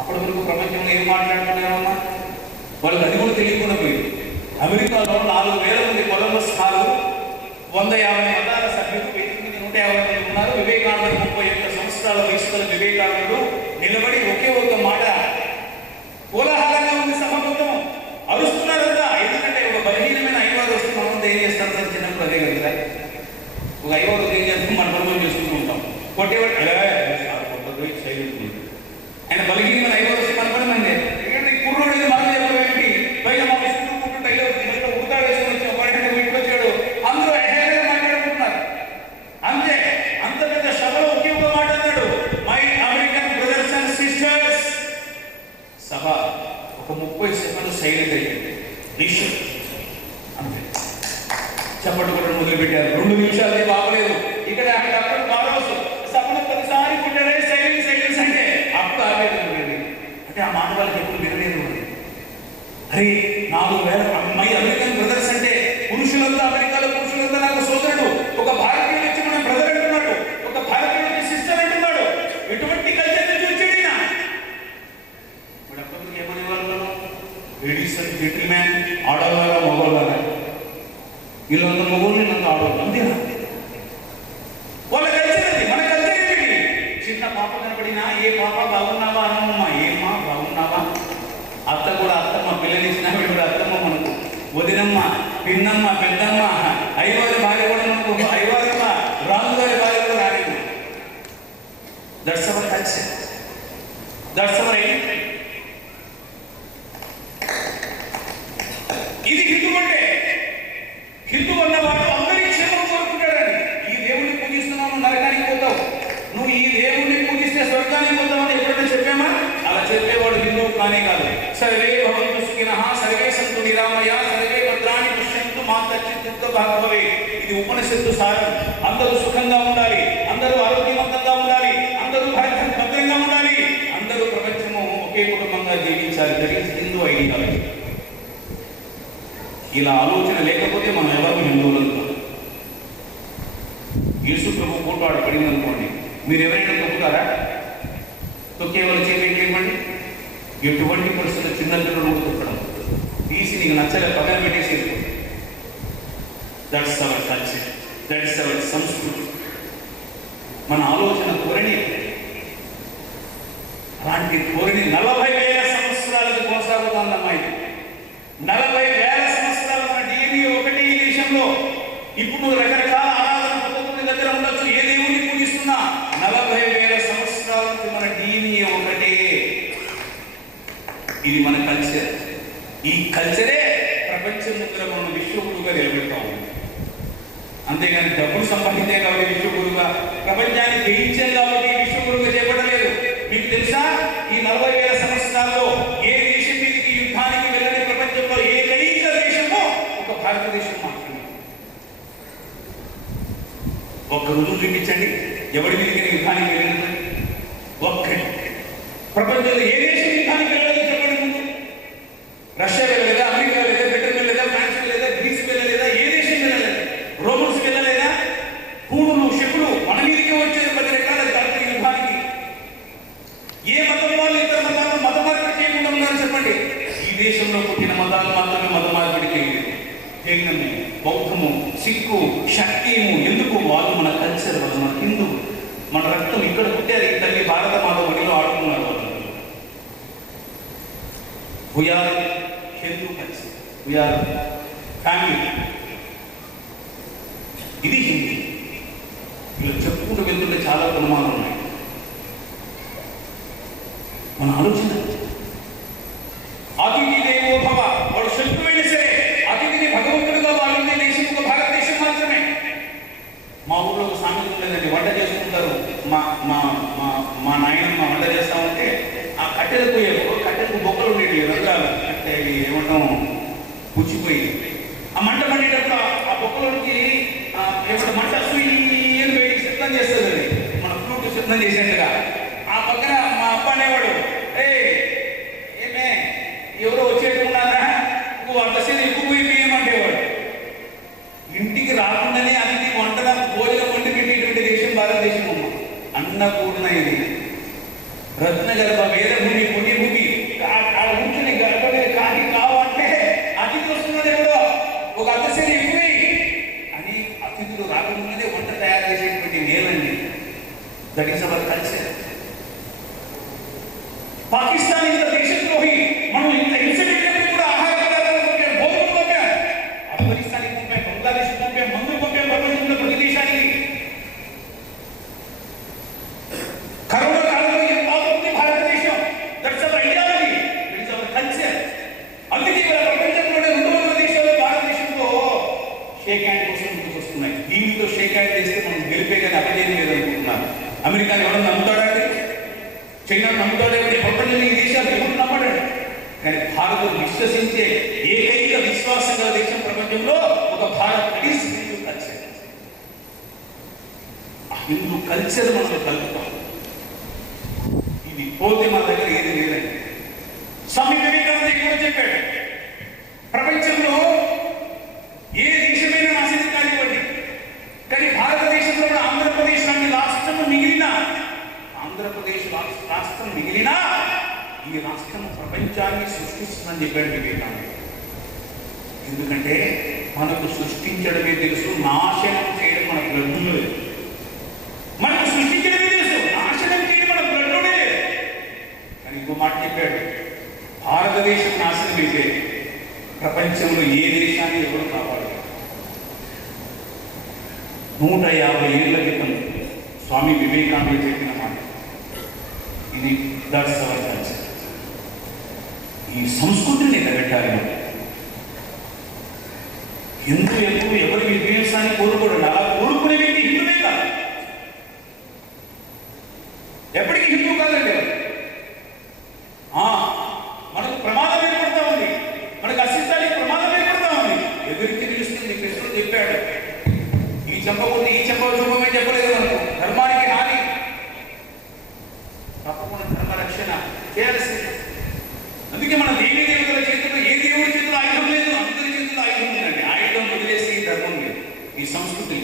అప్పటి వరకు ప్రపంచంలో ఏం మాట్లాడుతున్నారమ్మా, వాళ్ళకి అది కూడా తెలియకుండా పోయింది. అమెరికాలో 4,000 మంది కొలంబస్ హాలు, 150 మతాల సభ్యులు, 150 మంది ఉన్నారు. వివేకానంద 31 సంవత్సరాల వయసులో వివేకానందుడు నిలబడి ఒకే ఒక మాట, కోలాహలంగా ఉంది సభ మొత్తం, అరుస్తున్నారంతా. ఎందుకంటే ఒక బలహీనమైన ఐవారు వస్తే మనం ఏం చేస్తాం సార్, చిన్నప్పుడు అదే కదా, ఒక ఐవారు ఏం చేస్తాం, మన పనులు చేసుకుంటూ ఉంటాం. కొట్టేవాడు ఆయన బలహీనమైన ఐవారు వస్తే మన పని మంది కుర్రోడు మనం చెప్పేంటి, పైగా మా విష్ణు ఉడతా వేసుకొని వచ్చి ఒకటి ఇంటికి వచ్చాడు, అందరూ మాట్లాడుకుంటున్నారు. అంతే, అంత పెద్ద సభలో ఒకే ఒక మాట అన్నాడు, my American brothers and sisters. సభ ఒక 30 సెకండ్లు సైలెంట్ అయ్యింది. అంతే, చప్పట్లు కొట్టడం మొదలుపెట్టారు. 2 నిమిషాలే బాగలేదు. ఇక్కడ డాక్టర్ బారోస్ సభను ప్రతిసారి కొట్టాడే సైలెన్స్ సైలెన్స్ అంటే అప్పుడు ఆవేదన ఉండేది. అంటే ఆ మాట వాళ్ళకి ఎప్పుడు వినలేదు. అరే 4,000 మై అమెరికన్ బ్రదర్స్ అంటే పురుషులంతా, అమెరికాలో పురుషులంతా నాకు సోదరుడు. ఒక భారతీయుడు వచ్చి మనం బ్రదర్ అంటున్నాడు, ఒక భారతీయుడు వచ్చి సిస్టర్ అంటున్నాడు. ఎటువంటి కల్చర్ చూచాడు ఈయన. ఇప్పుడు అప్పటికి ఏమనే వాళ్ళు, లేడీస్ అండ్ జెంటిల్మెన్, ఆడవాళ్ళ మగవాళ్ళ, వీళ్ళంతా మగవాళ్ళు వీళ్ళంతా ఆడవాళ్ళు, అంతేనా? వాళ్ళ కల్చర్ అది. మన కల్చర్ ఏమిటి? చిన్న పాప కనబడినా, ఏ పాప బాగున్నావా అన్నమ్మా, ఏమ్మా బాగున్నావా. అత్త కూడా అత్తమ్మ, పిల్లనిచ్చిన కూడా అత్తమ్మ మనకు, వదినమ్మ, పిన్నమ్మ, పెద్దమ్మ, ఐవారి భార్య కూడా మనకు, ఐవారమ్మ, రాజుగారి భార్య కూడా రాలేదు. That's our culture, that's our identity. ఇది హిందూ అంటే. హిందూ అన్నవాడు అందరి క్షేమం కోరుకుంటాడని. ఈ దేవుడిని పూజిస్తున్నావు, నరకానికి పోతావు, నువ్వు ఈ దేవుడిని పూజిస్తే స్వర్గానికి పోతావని ఎప్పుడైనా చెప్పామా? అలా చెప్పేవాడు హిందువు కానే కాదు. సర్వే భవంతు సుఖినః, సర్వే సంతు నిరామయః, సర్వే భద్రాణి పశ్యంతు మా కశ్చిత్ దుఃఖభాగ్ భవేత్. ఇది ఉపనిషత్తు సారం. అందరూ సుఖంగా ఉండాలి, అందరూ ఆరోగ్యవంతంగా ఉండాలి, అందరూ భద్రంగా ఉండాలి, అందరూ ప్రపంచము ఒకే కుటుంబంగా జీవించాలి. That is Hindu ideology. ఇలా ఆలోచన లేకపోతే మనం ఎవరు హిందువులను కాదు. యేసు ప్రభు పోటాడు పడింది అనుకోండి, మీరు ఎవరైనా తొక్కుతారా? తొక్కేవాళ్ళు చేయలేమండి. ఎటువంటి పరిస్థితులు చిన్న పిల్లలు తొక్కడం తీసి నీకు నచ్చలే పక్కన పెట్టేసి. That's our culture, that's our సంస్కృతి. మన ఆలోచన ధోరణి అలాంటి ధోరణి 40,000 సంవత్సరాలకు కొనసాగుతుందమ్మా. ఇది 40,000 సంవత్సరాలు మన DNA ఒకటి ఈ దేశంలో. ఇప్పుడు నువ్వు రకరకాల ఆరాధన పద్ధతుల దగ్గర ఉండొచ్చు, ఏ దేవుడిని పూజిస్తున్నా 40,000 సంవత్సరాల నుంచి మన DNA ఒకటే. ఇది మన కల్చర్. ఈ కల్చరే ప్రపంచం ముందర మనం విశ్వగురువుగా నిలబెడతాము. అంతేగాని డబ్బులు సంపాదించే కాబట్టి విశ్వగురువుగా, ప్రపంచాన్ని జయించే కాబట్టి విశ్వగురువుగా చేపట్టలేదు. మీకు తెలుసా, ఈ 40,000 సంవత్సరాల్లో ఏ దేశం మీదకి యుద్ధానికి వెళ్ళని ప్రపంచంలో ఏకైక దేశము ఒక భారతదేశం మాత్రమే. ఒక్క రుజువు చూపించండి ఎవరి మీదకి యుద్ధానికి వెళ్ళినది. ఒక్కటి ప్రపంచంలో ఏ దేశం యుద్ధానికి వెళ్ళలేదు చెప్పండి. ముందు రష్యా వెళ్ళలేదా, అమెరికా వెళ్ళలేదా, బ్రిటన్ వెళ్ళలేదా, ఫ్రాన్స్ వెళ్ళలేదా, గ్రీస్ వెళ్ళలేదా, ఏ దేశం వెళ్ళలేదు? రోమన్స్ వెళ్ళలేదా? కూడులు శకులు మన మీదకి వచ్చేది 10 రకాల జాతీయ యుద్ధానికి. ఏ మతం వాళ్ళు ఇతర మతాలను మత మార్పిడి చేయకుండా ఉన్నారు చెప్పండి. ఈ దేశంలో పుట్టిన మతాలు మాత్రమే మత మార్పిడి చేయలేదు. జైనము, బౌద్ధము, సిక్కు, శక్తిము. ఎందుకు? వాళ్ళు మన కల్చర్, వాళ్ళు మన హిందూ, మన రక్తం ఇక్కడ పుట్టారు. ఈ తల్లి భారత మాత ఒడిలో ఆడుకున్నారు వాళ్ళు. We are Hindu culture, we are family. ఇది హిందీ. ఇలా చెప్పుకుంటూ వెళ్తుంటే చాలా గుణమాలు ఉన్నాయి. మన ఆలోచన అతిథి దేవో భవ. వాడు శత్రువైనా సరే అతిథిని భగవంతుడిగా వాళ్ళే దేశం ఒక భారతదేశం మాత్రమే. మా ఊళ్ళో ఒక సామెత ఉండేదండి, వంట చేసుకుంటారు. మా మా మా మా నాయనమ్మ వంట చేస్తామంటే ఆ కట్టెలకు బొక్కలు ఉండేవి, రంధ్రాలు. అంటే ఏమంటాం, పుచ్చిపోయింది. ఆ మంట మండేటప్పుడు ఆ బొక్కలోకి ఎప్పుడు మంట సుయ్యని వేడికి సిద్ధం చేస్తుంది, అది మన ఫ్లూట్ సిద్ధం చేసేట్టుగా. ఆ పక్కన మా అప్ప అనేవాడు, ఏమే ఎవరో వచ్చేట్టున్నారా, నువ్వు అంతసేపు ఎక్కువ పోయిపోయేమంటేవాడు. ఇంటికి రాకుండానే అన్ని వంటల భోజనం వండి పెట్టేటువంటి దేశం భారతదేశం అమ్మ. అన్నపూర్ణ ఇది, రత్నగర్భ వేదభూమి పుణ్యభూమి. ఆ ఊరిని గర్భమే కాకి కావాలంటే అతిథి వస్తున్నది ఎవడో ఒక అర్ధశైలి ఎక్కువై అని అతిథులు రాకముందే వంట తయారు చేసేటువంటి నేలండి. That is our culture. Pakistan ఇంత దేశద్రోహి, మనం ఇంత హింస పెట్టినప్పుడు కూడా ఆహార పదార్థాలు పంపాం, భోజనం పంపాం, ఆఫ్ఘనిస్తాన్కి పంపాం, బంగ్లాదేశ్ పంపాం, మందులు పంపాం, ప్రపంచంలో ప్రతి దేశానికి. కరోనా కాలంలో ఎంత బాగుంది భారతదేశం. That's our ideology, that is our culture. అందుకే ప్రపంచంలోనే 200 దేశాలు భారతదేశంలో షేక్ హ్యాండ్ కోసం ముందుకు వస్తున్నాయి. దీనితో షేక్ హ్యాండ్ చేస్తే మనం గెలిపే కానీ అపజయం లేదనుకుంటున్నారు. అమెరికాని ఎవరైనా నమ్ముతాడండి, చైనాను నమ్ముతాడండి, ప్రపంచంలో ఈ దేశాలు ఎవరు నమ్మడండి. కానీ భారతం విశ్వసించే ఏకైక విశ్వాసం గల దేశం ప్రపంచంలో ఒక భారత్. హిందూ కల్చర్. ఆ హిందూ కల్చర్ మనం కలుపుతాం. ఇది పోతే మన దగ్గర ఏది లేదండి. స్వామి వివేకానంద కూడా చెప్పాడు, ప్రపంచంలో ఏ దేశమైనా నాశనం కానివ్వండి, కానీ భారతదేశంలో ఆంధ్రప్రదేశ్ లాంటి రాష్ట్రం మిగిలిన రాష్ట్రం మిగిలినా ఈ రాష్ట్రం ప్రపంచాన్ని సృష్టిస్తుందని చెప్పాడు వివేకానంద. ఎందుకంటే మనకు సృష్టించడమే తెలుసు, నాశనం చేయడం మన బ్లడ్లో లేదు. మనకు సృష్టించడమే తెలుసు, నాశనం చేయడం మన బ్లడ్లో లేదు. కానీ ఇంకో మాట చెప్పాడు, భారతదేశం నాశనం అయితే ప్రపంచంలో ఏ దేశాన్ని ఎవరు కాపాడలేదు. 150 ఏళ్ల క్రితం స్వామి వివేకానంద చెప్పిన మాట ఇది. That's our culture. ఈ సంస్కృతిని నిలబెట్టాలి. హిందూ ఎప్పుడు ఎవరి విద్వేషాన్ని కోరుకోడు. అలా కోరుకునే వ్యక్తి హిందువే కాదు, ఎప్పటికీ హిందూ కాదండి. మనకు ప్రమాదం ఏర్పడతా ఉంది, మనకు అస్తిత్వానికి ప్రమాదం ఏర్పడతా ఉంది. ఎదురికి నిలుస్తుంది. కృష్ణుడు చెప్పాడు, ఈ చెప్పకుండా ఈ చూపమని చెప్పలేదు మనకు. ధర్మానికి హాని, తప్పకుండా ధర్మ రక్షణ చేయాల్సింది. అందుకే మన దేవీ దేవతల చేతుల్లో ఏ దేవుడి చేతుల్లో ఆయుధం లేదు, అందరి చేతుల్లో ఆయుధం ఉందండి. ఆయుధం వదిలేసి ఈ ధర్మం లేదు, ఈ సంస్కృతి.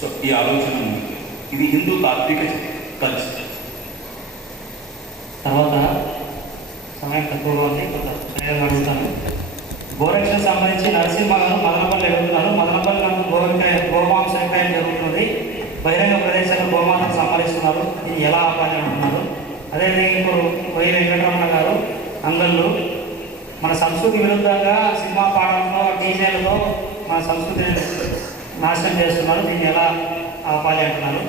సో ఈ ఆలోచన ఇది హిందూ తాత్విక కల్చర్. తర్వాత సమయం తక్కువగా ఉంది, కొంత ప్రయోగం అడుగుతాను. గోరక్షకు సంబంధించి నరసింహ గారు మదనపల్లి అడుగుతున్నారు. మదనపల్లి గోమాంస విక్రయం జరుగుతుంది, బహిరంగ ప్రదేశాల్లో గోమాతను సంహరిస్తున్నారు, ఇది ఎలా ఆపాలి అంటున్నారు. అదేవిధంగా ఇప్పుడు వై వెంకటరమణ గారు అంగళ్ళు, మన సంస్కృతి విరుద్ధంగా సినిమా పాటలతో డీజేలతో మన సంస్కృతిని నాశనం చేస్తున్నారు, దీన్ని ఎలా ఆపాలి అంటున్నారు.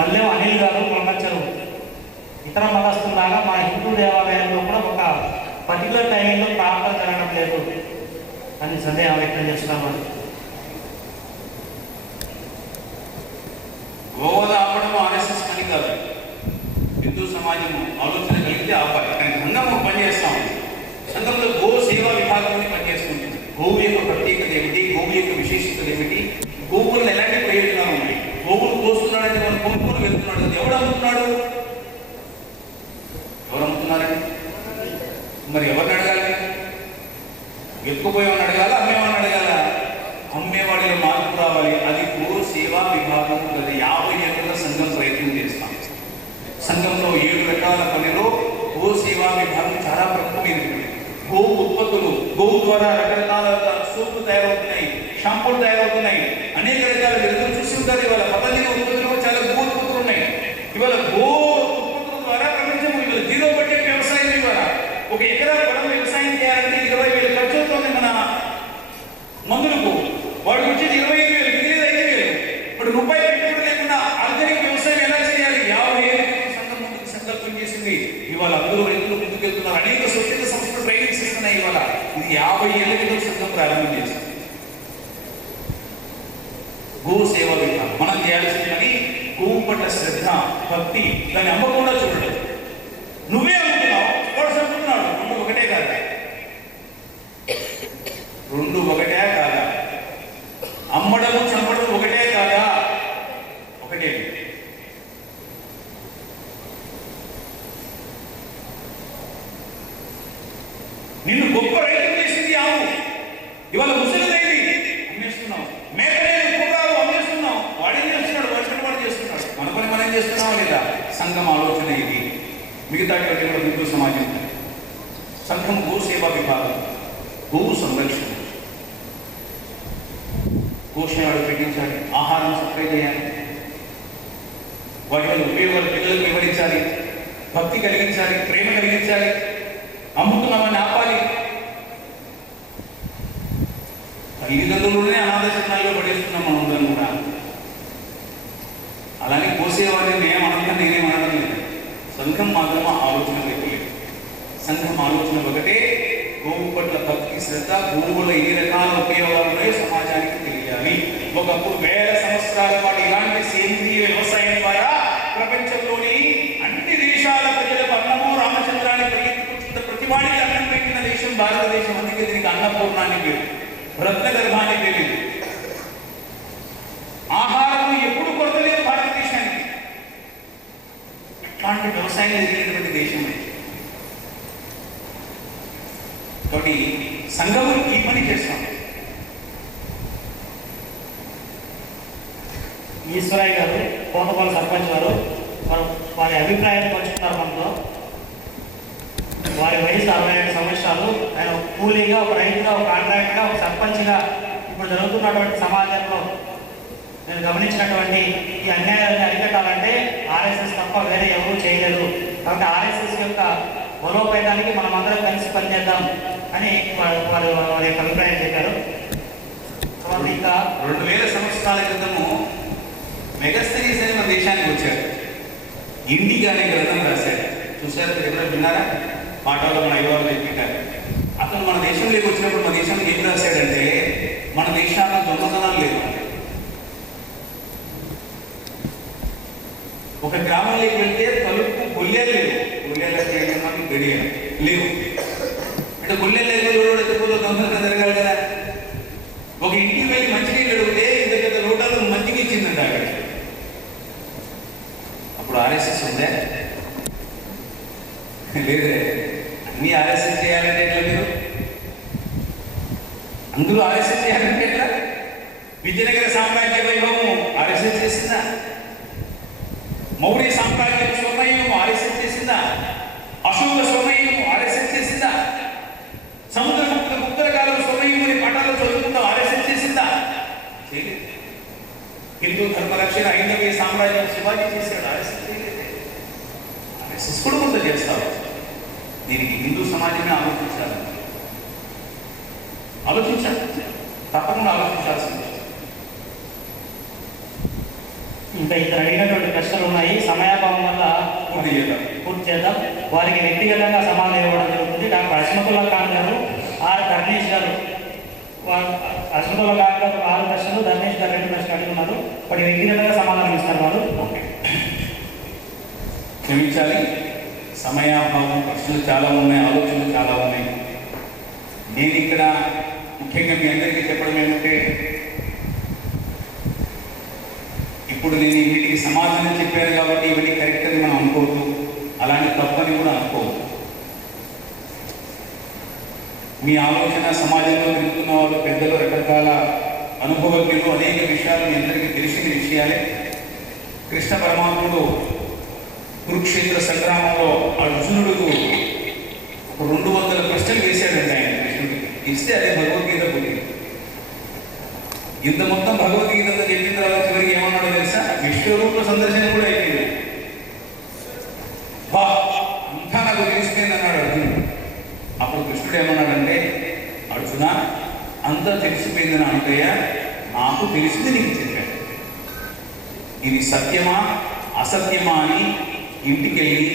మళ్ళీ అనిల్ గారు ప్రపంచం ఇతర మతస్థులాగా మన హిందూ దేవాలయాల్లో కూడా ఒక పర్టికులర్ టైంలో ప్రార్థన జరగడం లేదు అని సందేహం వ్యక్తం చేస్తున్నారు. గోవద ఆపడం ఆర్ఎస్ఎస్ పని కాదు, హిందూ సమాజం ఆలోచన కలిగితే ఆపాలి. కానీ సంఘం పనిచేస్తాం, సంఘంలో గో సేవా విభాగం పనిచేస్తుంది. గోవు యొక్క ప్రత్యేకత ఏమిటి, గోవు యొక్క విశేషతలు ఏమిటి, గోవుల్లో ఎలాంటి ప్రయోజనాలు ఉన్నాయి, గోవులు కోస్తున్నాడంటే మనం కొనుక్కొని వెళ్తున్నాడు కదా, ఎవడు అమ్ముతున్నాడు, ఎవరు అమ్ముతున్నారండి? మరి ఎవరిని అడగాలి? ఎత్తుకుపోయేవాడిని అడగాల, అమ్మేవాడిని అడగాల? అమ్మేవాడిలో మార్పు రావాలి. అది గో సేవా విభాగం. 50 ఏళ్ళ సంఘం ప్రయత్నం చేస్తాం. సంఘంలో 7 రకాల పనిలో గో సేవా విభాగం చాలా ప్రముఖమైనది. గోవు ఉత్పత్తులు, గోవు ద్వారా రకరకాల సోపులు తయారవుతున్నాయి, షాంపూలు తయారవుతున్నాయి, అనేక రకాల వెలుగులు చూసి ఉంటారు. ఇవాళ పతంజలి ఉత్పత్తులు చాలా గో ఉత్పత్తులు ఉన్నాయి. ఇవాళ గో ఉత్పత్తుల ద్వారా ప్రపంచం ఇవాళ జీరో బడ్జెట్ వ్యవసాయం. ఇవాళ 1 ఎకరా పొలం వ్యవసాయం చేయాలంటే 20,000 ఖర్చు అవుతుంది మన మందులకు. వాడికి వచ్చేది 25,000, మిగిలిన 5,000. ఇప్పుడు రూపాయి పెట్టుబడి లేకుండా ఆర్గానిక్ వ్యవసాయం ఎలా చేయాలి? 50 ఏళ్ళ సంఘం ముందుకు సంకల్పం చేసింది. ఇవాళ అందరూ రైతులు ముందుకెళ్తున్నారు. అనేక స్వచ్ఛంద సంస్థలు ట్రైనింగ్స్ ఇస్తున్నాయి. ఇవాళ ఇది 50 ఏళ్ళ క్రితం సంఘం ప్రారంభం చేసింది. గో సేవ విధానం మనం చేయాల్సిన పని గోవు పట్ల శ్రద్ధ, భక్తి. దాన్ని అమ్మకుండా చూడలేదు. నువ్వే అమ్ముతున్నావు, వాడు చంపుతున్నాడు. నిన్ను గొప్ప రైతు చేసింది ఆవు, ఇవాళ ముసలిదైంది అమ్మేస్తున్నావు. మేకలేదు కుర్రావు అమ్మేస్తున్నావు. వాడేం చేస్తున్నాడు? వర్షం వాడు చేస్తున్నాడు. మన పని మనం చేస్తున్నావా లేదా? సంఘం ఆలోచన ఇది. మిగతా కూడా హిందూ సమాజం. సంఘం గోసేవా విభాగం, గోవు సంరక్షణ, గోశాలను పెట్టించాలి, ఆహారం సప్లై చేయాలి, వాటి వల్ల ఉపయోగాలు పిల్లలకు వివరించాలి, భక్తి కలిగించాలి, ప్రేమ కలిగించాలి, అమ్ముతున్నామని ఆపాలి. తల్లిదండ్రులనే అనాథశరణాల్లో పడేస్తున్నాం మనందరం కూడా. అలానే కోసేవాడిని నేనేమనడం లేదు. సంఘం మాత్రం ఆలోచన లేదు. సంఘం ఆలోచన ఒకటే, గోవు పట్ల భక్తి శ్రద్ధ, గోవు వల్ల ఎన్ని రకాల ఉపయోగాలు ఉన్నాయో సమాజానికి తెలియాలి. ఒకప్పుడు వేల సంవత్సరాల పాటు ఇలాంటి సేంద్రీయ వ్యవసాయం ద్వారా ప్రపంచంలోని అన్ని దేశాల ప్రజలకు అన్నమో రామచంద్రాన్ని పరిగెత్తుకుంటున్న ప్రతివాడికి అన్నం పెట్టిన దేశం భారతదేశం. అందుకే దీనికి అన్నపూర్ణాన్ని పేరు, రత్నగర్భాన్ని పేరు. ఆహారం ఎప్పుడు కొరత లేదు భారతదేశానికి. అట్లాంటి వ్యవసాయం జరిగినటువంటి దేశం. కాబట్టి సంఘము ఈ పని చేస్తాం. ఈశ్వరయ్య గారు, కోటపల్లి సర్పంచ్ గారు, వారి అభిప్రాయాన్ని పంచుకున్నారు మనతో. వారి వయసు 65 సంవత్సరాలు. ఆయన కూలీగా, ఒక రైతుగా, ఒక కాంట్రాక్ట్గా, ఒక సర్పంచ్గా ఇప్పుడు జరుగుతున్నటువంటి సమాజంలో నేను గమనించినటువంటి ఈ అన్యాయాన్ని అరికట్టాలంటే ఆర్ఎస్ఎస్ తప్ప వేరే ఎవరూ చేయలేదు. కాబట్టి ఆర్ఎస్ఎస్ యొక్క బలోపేతానికి మనం అందరం కలిసి పనిచేద్దాం అని వారి యొక్క అభిప్రాయం చెప్పారు. ఇంకా 2000 సంవత్సరాల క్రితము మెగస్తనీస్ అని మన దేశానికి వచ్చాడు. ఇండిగా అనే గ్రంథం రాశాడు. చూశారు? ఎవరు విన్నారా? పాఠాలు మన ఐదు వాళ్ళు చెప్పారు. అతను మన దేశంలోకి వచ్చినప్పుడు మన దేశానికి ఏం రాశాడంటే, మన దేశాల్లో దొంగతనాలు లేవు. ఒక గ్రామంలోకి వెళ్తే తలుపు గొల్లెలు లేవు. గొల్లెలు చేయడానికి గడియ లేవు. అంటే గొల్లెలు లేకపోతే ఎత్తుకోలో దొంగతనం జరగాలి కదా. ఒక ఇంటికి వెళ్ళి మంచినీళ్ళు అడిగితే ఇంత పెద్ద లోటాలు మంచిగా ఇచ్చిందంట అక్కడ. అప్పుడు ఆర్ఎస్ఎస్ ఉందే? లేదే. అన్ని ఆర్ఎస్ఎస్ చేయాలంటే ఎట్లా? మీరు అందులో ఆర్ఎస్ఎస్ చేయాలంటే ఎట్లా? విజయనగర సామ్రాజ్య వైభవం ఆర్ఎస్ఎస్ చేసిందా? మౌర్య సామ్రాజ్యం స్వర్ణయుగం ఆర్ఎస్ఎస్ చేసిందా? అశోక స్వర్ణయుగం ఆర్ఎస్ఎస్ చేసిందా? సముద్రగుప్త గుప్తర కాలం స్వర్ణయుగం అనే పాఠాలు చదువుకుంటూ ఆర్ఎస్ఎస్ చేసిందా? చేయలేదు. హిందూ ధర్మరక్షణ ఐదవ సామ్రాజ్యం శివాజీ చేశాడు. ఆర్ఎస్ఎస్ చేయలేదు. ఆర్ఎస్ఎస్ కూడా కొంత చేస్తారు. దీనికి హిందూ సమాజమే ఆలోచించాలి. తప్పకుండా ఆలోచించాల్సింది. ఇంకా ఇద్దరు అడిగినటువంటి ప్రశ్నలు ఉన్నాయి. సమయాభావం వల్ల పూర్తి చేద్దాం. వారికి వ్యక్తిగతంగా సమాధానం ఇవ్వడం జరుగుతుంది. డాక్టర్ అస్మతుల్లా ఖాన్ గారు, ఆర్ ధర్నేష్ గారు, అస్మతుల్లా ఖాన్ గారు 6 ప్రశ్నలు, ధర్నేష్ గారు 2 ప్రశ్నలు అడుగుతున్నారు. వాటి వ్యక్తిగతంగా సమాధానం ఇస్తారు వారు. క్షమించాలి, సమయాభావం. ప్రశ్నలు చాలా ఉన్నాయి, ఆలోచనలు చాలా ఉన్నాయి. నేను ఇక్కడ ముఖ్యంగా మీ అందరికీ చెప్పడం ఏమంటే, ఇప్పుడు నేను వీటికి సమాధానం చెప్పాను కాబట్టి ఇవన్నీ కరెక్ట్ అని మనం అనుకోవద్దు, అలాంటి తప్పని కూడా అనుకోవద్దు. మీ ఆలోచన సమాజంలో తిరుగుతున్న వాళ్ళు పెద్దలు, రకరకాల అనుభవజ్ఞులు, అనేక విషయాలు మీ అందరికీ తెలిసిన విషయాలే. కృష్ణ పరమాత్ముడు కురుక్షేత్ర సంగ్రామంలో అర్జునుడు 200 ప్రశ్నలు వేశాడండి ఆయన కృష్ణుడికి. ఇస్తే అదే భగవద్గీత పుట్టింది. ఇంత మొత్తం భగవద్గీతతో చెప్పిన తర్వాత చివరికి ఏమన్నాడో తెలుసా? విశ్వరూప సందర్శన కూడా అయిపోయింది. బా, అంతా నాకు తెలిసిపోయింది అన్నాడు అర్జునుడు. అప్పుడు కృష్ణుడు ఏమన్నాడంటే, అర్జున, అంతా తెలిసిపోయిందని అంటయ్యా, నాకు తెలిసింది నీకు చెప్పాడు. ఇది సత్యమా అసత్యమా అని ఇంటికి వెళ్ళి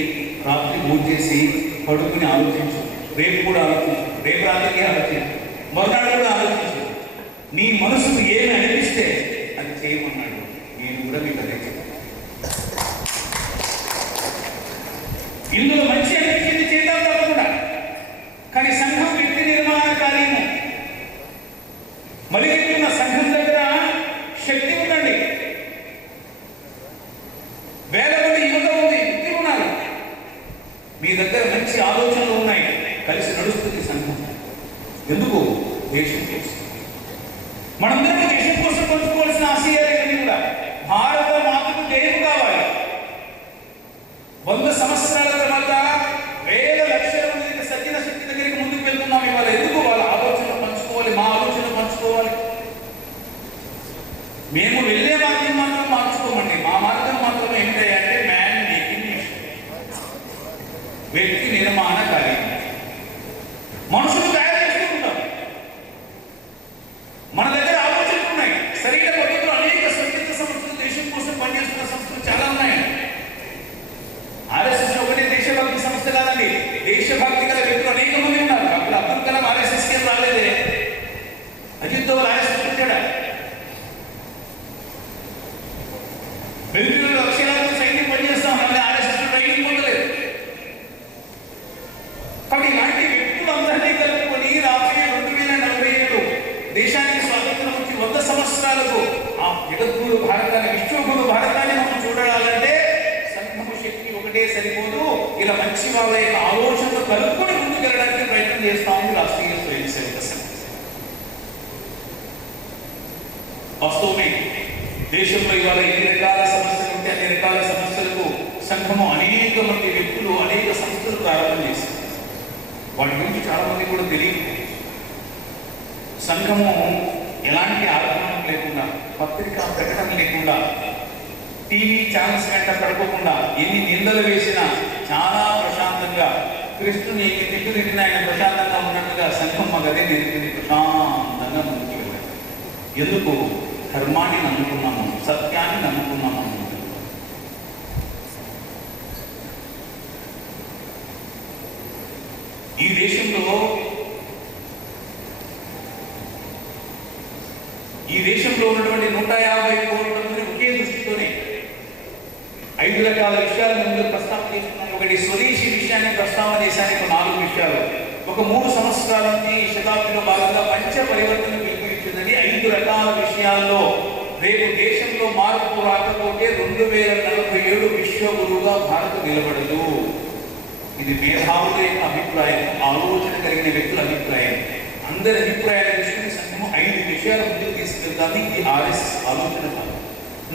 రాత్రి పూజ చేసి పడుకుని ఆలోచించు. రేపు కూడా ఆలోచించు, రేపు రాత్రికి ఆలోచించు, మరునాడు కూడా ఆలోచించు. నీ మనసుకు ఏమి అనిపిస్తే అది చేయమన్నాడు. నేను కూడా మీకు అదే చెప్పాను. ఇందులో మంచి అనిపించింది చేద్దాం తప్పకుండా. కానీ సంఘం వ్యక్తి నిర్మాణ కార్యము. మలిగిస్తున్న సంఘం దగ్గర శక్తి ఉందండి. వేల మంది యువత ఉంది, వ్యక్తి ఉన్నారు. మీ దగ్గర మంచి ఆలోచనలు ఉన్నాయి. కలిసి నడుస్తుంది సంఘం. ఎందుకు? దేశం కోసం. మనందరికీ దేశం కోసం పంచుకోవాల్సిన ఆశయాలు కూడా. భారత మాతకు జయం కావాలి. 100 సంవత్సరాల తర్వాత వేల లక్షల మంది సజ్జన శక్తి దగ్గరికి ముందుకు వెళ్తున్నాం ఇవాళ. ఎందుకు? వాళ్ళ ఆలోచన పంచుకోవాలి, మా ఆలోచన పంచుకోవాలి. మేము వెళ్ళే మార్గం మాత్రం మార్చుకోమండి. మా మార్గం మాత్రం ఏంటంటే మ్యాన్ మేకింగ్ మిషన్, వ్యక్తి నిర్మాణ కార్యం. మనుషులు తయారు చేస్తూ ఉంటాం. మన దగ్గర ఆలోచనలు ఉన్నాయి. సరైన పద్ధతిలో అనేక స్వచ్ఛంద సంస్థలు, దేశం కోసం పనిచేస్తున్న సంస్థలు చాలా ఉన్నాయి. ఆర్ఎస్ఎస్ ఒకటే దేశభక్తి సంస్థ కాదండి. దేశభక్తి గల వ్యక్తులు అనేక మంది ఉన్నారు. అప్పుడు అబ్దుల్ కలాం ఆర్ఎస్ఎస్ కి రాలేదే. అజిత్ దోవల్ ఆర్ఎస్ఎస్ వచ్చాడా? మిలిటరీలో లక్షలాది సైన్యం పనిచేస్తాం, మళ్ళీ ఆర్ఎస్ఎస్ ట్రైనింగ్ పొందలేదు. కాబట్టి ఇలాంటి వ్యక్తులందరినీ కలుపుకొని రాబోయే 2047 దేశానికి స్వాతంత్రం వచ్చి 100 సంవత్సరాలకు ఆ జగద్గురు భారతాన్ని, విశ్వగురు భారతాన్ని మనం చూడాలంటే సంఘము శక్తి ఒకటే సరిపోదు. ఇలా మంచి వాళ్ళ యొక్క ఆలోచనలు కలుపుకొని ముందుకు వెళ్ళడానికి ప్రయత్నం చేస్తా ఉంది రాష్ట్రీయ స్వయం సేవక సంఘం. వాస్తవమే దేశంలో ఇవాళ ఎన్ని రకాల సమస్యలు ఉంటే అన్ని రకాల సమస్యలకు సంఘము అనేక మంది వ్యక్తులు, అనేక సంస్థలు ప్రారంభం చేశారు. వాటి గురించి చాలా మంది కూడా తెలియదు. సంఘము ఎలాంటి ఆరోపణలు లేకుండా, పత్రికా ప్రకటన లేకుండా, టీవీ ఛానల్స్ వెంట పడుకోకుండా, ఎన్ని నిందలు వేసినా చాలా ప్రశాంతంగా, కృష్ణుని ఎన్ని తిట్టు తిట్టిన ఆయన ప్రశాంతంగా ఉన్నట్టుగా సంఘం మగదే నేర్పింది. ప్రశాంతంగా ముందుకు వెళ్ళాలి. ఎందుకు? ధర్మాన్ని నమ్ముకున్నాము, సత్యాన్ని నమ్ముకున్నాము. ఈ దేశంలో ఉన్నటువంటి 150 కోట్ల మంది ఒకే దృష్టితోనే 5 రకాల విషయాలు ముందు ప్రస్తావన చేస్తున్నాను. ఒకటి స్వదేశీ విషయాన్ని ప్రస్తావన చేశానికి 4 విషయాలు. ఒక 3 సంవత్సరాల నుంచి ఈ శతాబ్దిలో భాగంగా పంచ పరివర్తన పిలుపునిచ్చిందని 5 రకాల విషయాల్లో రేపు దేశంలో మార్పు రాకపోతే 2047 విశ్వగురువుగా భారత్ నిలబడదు. ఇది మేధావుల యొక్క అభిప్రాయం, ఆలోచన కలిగిన వ్యక్తుల అభిప్రాయం. అందరి అభిప్రాయాలు తీసుకుని సంఘము 5 విషయాలు ముందుకు తీసుకెళ్తాను. ఇది ఆర్ఎస్ఎస్ ఆలోచన కాదు.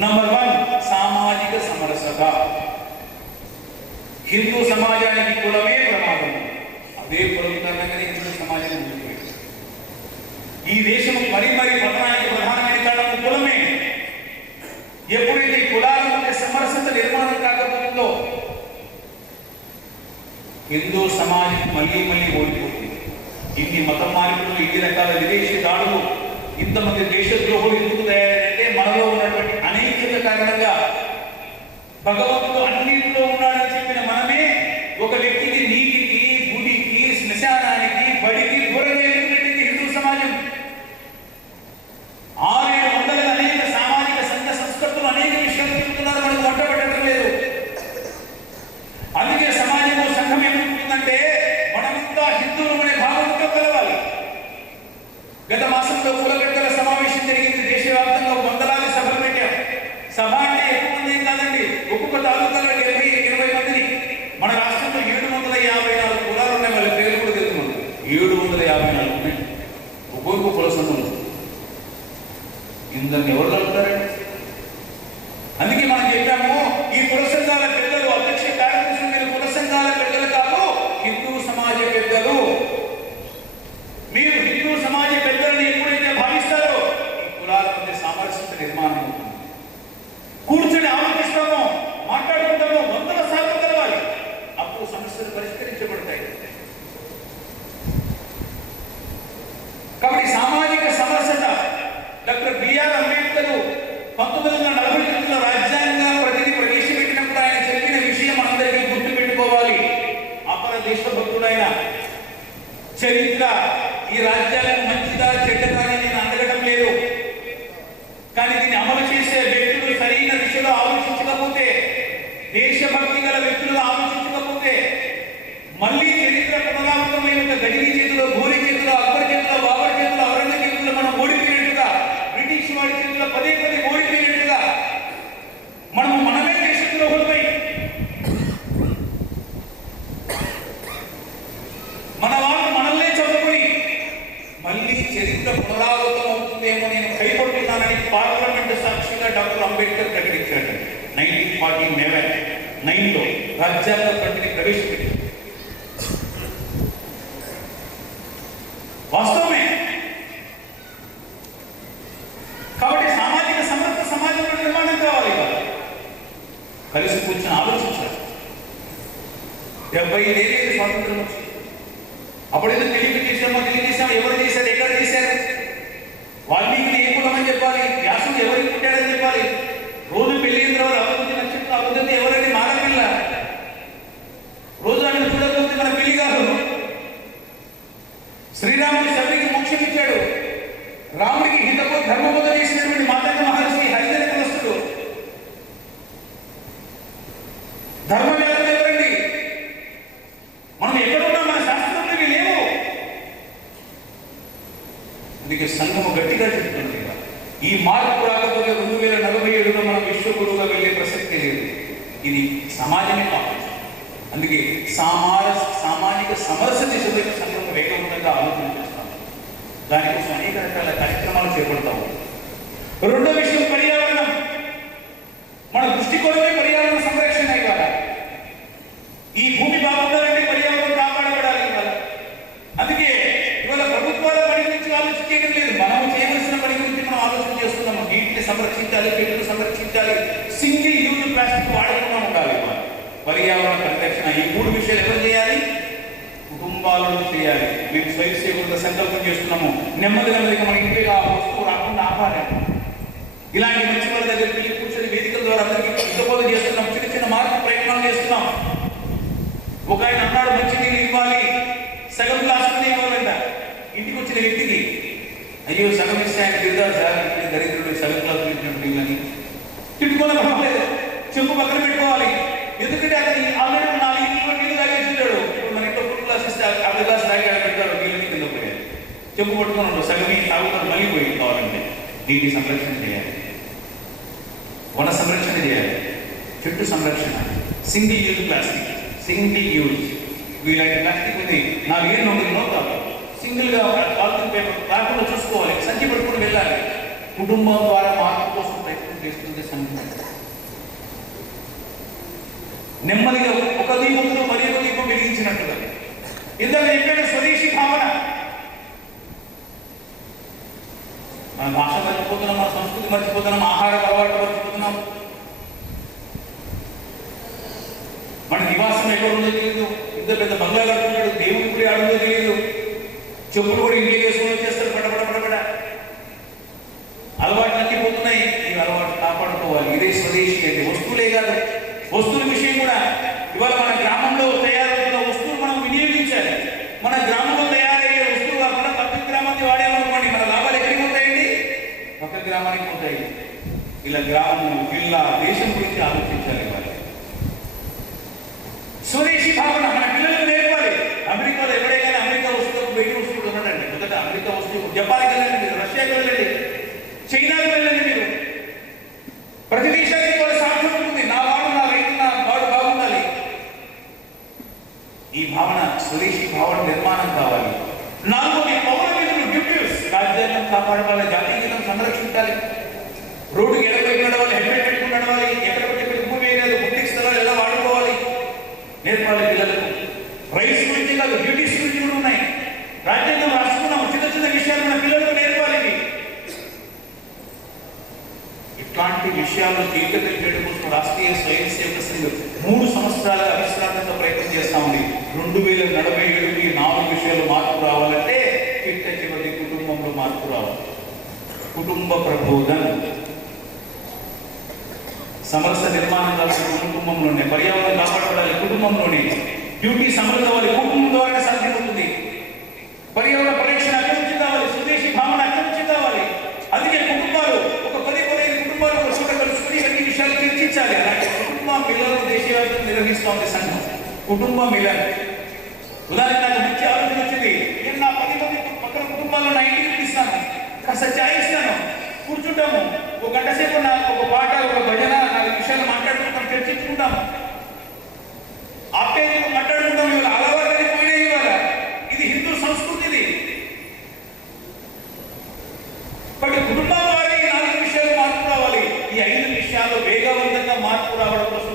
నంబర్ 1 సామాజిక సమరసత. హిందూ సమాజానికి కులమే ప్రమాదం. అదే కులం కారణంగానే హిందూ సమాజం ముందుకు వెళ్ళింది. ఈ దేశం మరీ పతనానికి ప్రధానమైన కారణం కులమే. ఎప్పుడైతే కులాల మధ్య సమరసత నిర్మాణం కాకపోతుందో హిందూ సమాజం మళ్ళీ ఓడిపోతుంది. ఇన్ని మత మార్పులు, ఇన్ని రకాల విదేశీ దాడులు, ఇంతమంది దేశద్రోహులు ఎందుకు తయారంటే మనలో ఉన్నటువంటి అనేకత కారణంగా. భగవంతుడు అన్నింటిలో ఉన్నాడని చెప్పిన మనమే ఒక వ్యక్తికి నీటికి, గుడికి, శ్మశానానికి, బడికి దూరంగా ఎందుకు పెట్టింది హిందూ సమాజం? 600-700 అనేక సామాజిక సంఘ సంస్కృతులు అనేక విషయాలు చెప్తున్నారు, మనకు వంటపడటం లేదు. అందుకే సమాజంలో సంఘం ఏమవుతుందంటే మనమంతా హిందువులు అనే భావంతో కలవాలి. గత మాసంలో కులగడ్డల సమావేశం జరిగింది. దేశవ్యాప్తంగా 100 సభలు పెట్టాం. సభ అంటే ఎక్కువ మంది ఏం కాదండి, ఒక్కొక్క తాలూకాలో 70-80 మందిని. మన రాష్ట్రంలో 754 కులాలు ఉన్నాయి. వాళ్ళ పేర్లు కూడా తెలుసుకున్నాం. 754 ఉన్నాయి. ఒక్కొక్క కుల సంఘం. ఇందరిని ఎవరు కలుపుతారండి? అందుకే మనం చెప్పాము, ఈ కుల సంఘాల పెద్దలు, అధ్యక్ష కార్యదర్శులు మీరు కుల సంఘాల పెద్దలు కాదు, హిందూ సమాజ పెద్దలు. మీరు హిందూ సమాజ పెద్దలను ఎప్పుడైతే భావిస్తారో ఈ కులాల మధ్య సామరస్యత నిర్మాణం అవుతుంది. కూర్చొని ఆలోచిస్తామో, మాట్లాడుకుంటామో 100% కలవాలి. అప్పుడు సమస్యలు పరిష్కరించబడతాయి. కాబట్టి సామాజిక సమరసత. డాక్టర్ బిఆర్ అంబేద్కర్ 1949లో రాజ్యాంగ ప్రతిని ప్రవేశపెట్టినప్పుడు ఆయన చెప్పిన విషయం మనందరికీ గుర్తు పెట్టుకోవాలి. అపర దేశభక్తుడైన చరిత్ర ఈ రాజ్యాంగం మంచిదా చెడ్డదా అని నేను అడగడం లేదు. కానీ దీన్ని అమలు చేసే వ్యక్తులు సరైన దిశలో ఆలోచించకపోతే, దేశభక్తి గల వ్యక్తులు ఆలోచించకపోతే మళ్ళీ చరిత్ర 1949లో రాజ్యాంగ ప్రతిని ప్రవేశపెట్టింది. వాస్తవమే. కాబట్టి సామాజిక సమర్థ సమాజంలో నిర్మాణం కావాలి. కలిసి కూర్చొని ఆలోచించాలి. 75 ఏళ్ళైతే స్వాతంత్రం వచ్చింది. అప్పుడేదో తెలియజేసాము. ఎవరు చేశారు, ఎక్కడ చేశారు? వాల్మీకి ఏ కులమని చెప్పాలి, వ్యాసుడు ఎవరికి పుట్టాడని చెప్పాలి. రోజు పెళ్లి అయిన తర్వాత అభివృద్ధి నక్షత్రం అభివృద్ధి ఎవరైతే మారపిల్ల రోజు ఆయన చూడకపోతే మన పెళ్లి కాదు. శ్రీరాముడి శబరికి మోక్షం ఇచ్చాడు. రాముడికి హితబోధ ధర్మబోధ చేసినటువంటి మాతంగ మహర్షి హరిజన కులస్తుడు. ధర్మవేత్తలు ఎవరండి? మనం ఎక్కడున్నా మన శాస్త్రంలో ఇవి లేవు. అందుకే సంఘము గట్టిగా చెప్తుంది, ఈ మార్పు రాకపోతే 2047లో మనం విశ్వగురువుగా వెళ్ళే ప్రసక్తి లేదు. ఇది సమాజమే కావచ్చు. అందుకే సామాజిక సమరస దిశలో సంఘం వేగవంతంగా ఆలోచన చేస్తాము. దానికోసం అనేక రకాల కార్యక్రమాలు చేపడతాము. రెండో విషయం పర్యావరణం. మన దృష్టికోణమే పర్యావరణ సంరక్షణ ఇవ్వాలి. ఈ భూమి బాగుండాలంటే పర్యావరణం కాపాడబడాలి ఇవాళ. అందుకే ఇవాళ ప్రభుత్వాల పని గురించి ఆలోచించడం లేదు. మనము చేయవలసిన పని గురించి మనం ఆలోచన చేస్తున్నాము. నీటిని సంరక్షించాలి, చెట్లను సంరక్షించాలి, సింగిల్ యూజ్ ప్లాస్టిక్ వాడకుండా ఉండాలి. పర్యావరణ పరిరక్షణ ఈ 3 విషయాలు ఎవరు చేయాలి? కుటుంబాలను చేయాలి. మేము స్వయం సేవకులుగా సంకల్పం చేస్తున్నాము. నెమ్మదిగా మన ఇంటికి ఆ వస్తువు రాకుండా ఆపాలి. ఇలాంటి మంచి వాళ్ళ దగ్గర వెళ్ళి కూర్చొని వేదికల ద్వారా అందరికీ హితబోధ చేస్తున్నాం. చిన్న చిన్న మార్పు ప్రయత్నాలు చేస్తున్నాం. ఒక ఆయన అన్నాడు, మంచి నీళ్ళు ఇవ్వాలి, సగం గ్లాస్ ఇవ్వాలంట. ఇంటికి వచ్చిన వ్యక్తికి అయ్యో సగం ఇస్తే ఆయన తిరుగుతారు సార్, దరిద్రుడు సగం గ్లాస్ నీళ్ళని తిట్టుకోవాలి. పర్వాలేదు, చెంపు పక్కన పెట్టుకోవాలి. ఎందుకంటే అతని ఆల్రెడీ 4 ఇంట్లో నీళ్ళు తాగేసింటాడు. ఇప్పుడు మన ఇంట్లో ఫుల్ గ్లాస్ ఇస్తే 50 గ్లాస్ తాగి పెడతాడు. నీళ్ళు కింద పోయాడు, చెంపు పట్టుకున్నాడు, సగం తాగుతాడు, మళ్ళీ పోయి కావాలంటే. నీటి సంరక్షణ చేయాలి, వన సంరక్షణ చేయాలి, చెట్టు సంరక్షణ, single use plastic, single use. వీళ్ళంటి ప్లాస్టిక్ ఉంది 4 ఏళ్ళు ఉంటుంది, నోతారు సింగిల్గా పాలిథిన్ పేపర్ కాకుండా చూసుకోవాలి. సంచి పట్టుకుని వెళ్ళాలి. కుటుంబం ద్వారా మార్పు కోసం ప్రయత్నం చేస్తుంది సంఘం. నెమ్మదిగా ఒక దీపంతో మరి ఒక దీపం వెలిగించినట్టుగా. ఇందాక చెప్పాడు స్వదేశీ భావన. మన భాష మర్చిపోతున్నాం, మన సంస్కృతి మర్చిపోతున్నాం, ఆహార అలవాటు మర్చిపోతున్నాం. మన నివాసం ఎక్కడ ఉందో తెలియదు. ఇంత పెద్ద బంగ్లా కడుతున్నాడు, దేవుడి గుడి ఆడుందో తెలియదు. చెప్పులు కూడా ఇంటికి వేసుకొని వచ్చేస్తారు పడబడ. అలవాటు తగ్గిపోతున్నాయి. ఈ అలవాటు కాపాడుకోవాలి. ఇదే స్వదేశీ అంటే. వస్తువులే కాదు, వస్తువుల విషయం కూడా. ఇవాళ మన గ్రామంలో తయారవుతున్న వస్తువులు మనం వినియోగించాలి. మన గ్రామంలో తయారయ్యే వస్తువులు కాకుండా పక్క గ్రామాన్ని వాడేమనుకోండి, మన లాభాలు ఎక్కడికి పోతాయండి? పక్క గ్రామానికి పోతాయి. ఇలా గ్రామం, జిల్లా, దేశం గురించి ఆలోచించాలి. ఇవాళ స్వదేశీ భావన మన పిల్లలకు నేర్పాలి. అమెరికాలో ఎవరైనా అమెరికా వస్తువులకు బయట వస్తువులు ఉన్నాడండి. మొదట అమెరికా వస్తువు జపాన్కి వెళ్ళండి, మీరు రష్యాకి వెళ్ళండి, చైనాకి వెళ్ళండి. మీరు ప్రతి దేశానికి వాళ్ళ సాధ్యం ఉంటుంది. నా వాడు, నా రైతు, నా వాడు బాగుండాలి. ఈ భావన, స్వదేశీ భావన నిర్మాణం కావాలి. 4వ పౌర విధులు, డ్యూటీస్. రాజ్యాంగం కాపాడాలి, జాతీయ గీతం సంరక్షించాలి, రోడ్డుకి ఎడబడి నడవాలి, హెల్మెట్ పెట్టుకుని నడవాలి, ఎక్కడ పెట్టి భూమి వేయలేదు, పబ్లిక్ స్థలాలు ఎలా వాడుకోవాలి నేర్పాలి పిల్లలకు. రైట్స్ గురించి కాదు, డ్యూటీస్ గురించి కూడా ఉన్నాయి. రాజ్యాంగం రాసుకున్నాము, చిన్న విషయాలు మన పిల్లలకు నేర్పాలి. ఇట్లాంటి విషయాల్లో చైతన్యం చేయడం కోసం రాష్ట్రీయ స్వయం సేవక సంఘం 3 సంవత్సరాల అవిశ్రాంతంగా ప్రయత్నం చేస్తా ఉంది. 2047కి 4 విషయాలు మార్పు రావాలంటే చిట్ట చివరి కుటుంబంలో మార్పు రావాలి. కుటుంబ ప్రబోధన, సమరస నిర్మాణం కావాలి కుటుంబంలోనే. పర్యావరణం కాపాడబడాలి కుటుంబంలోనే. డ్యూటీ సమరస అవ్వాలి కుటుంబం ద్వారా సాధ్యమవుతుంది. పర్యావరణ పరిరక్షణ అక్కడి నుంచి కావాలి, స్వదేశీ భావన అక్కడి నుంచి కావాలి. అందుకే కుటుంబాలు ఒక 10-15 కుటుంబాలు ఒక చోట కలుసుకుని అన్ని విషయాలు చర్చించాలి. అలాంటి కుటుంబ మిలన్ దేశవ్యాప్తంగా నిర్వహిస్తూ ఉంది సంఘం. కుటుంబ మిలన్ ఉదాహరణ నాకు మంచి ఆలోచన వచ్చింది. నేను నా 10 మంది పక్కన కుటుంబాలను నా ఇంటికి పిలుస్తాను, కాస్త ఛాయ్ ఇస్తాను, కూర్చుంటాము, ఒక గంట సేపు ఒక పాట, ఒక భజన, 4 విషయాలు మాట్లాడుకుంటాం, చర్చించుకుంటాము, ఆప్యాయంగా మాట్లాడుకుంటాం. ఇవాళ అలవాటు పోయినాయి. ఇవాళ ఇది హిందూ సంస్కృతిది. బట్ కుటుంబం ద్వారా ఈ 4 విషయాలు మార్పు రావాలి. ఈ 5 విషయాలు వేగవంతంగా మార్పు రావడం కోసం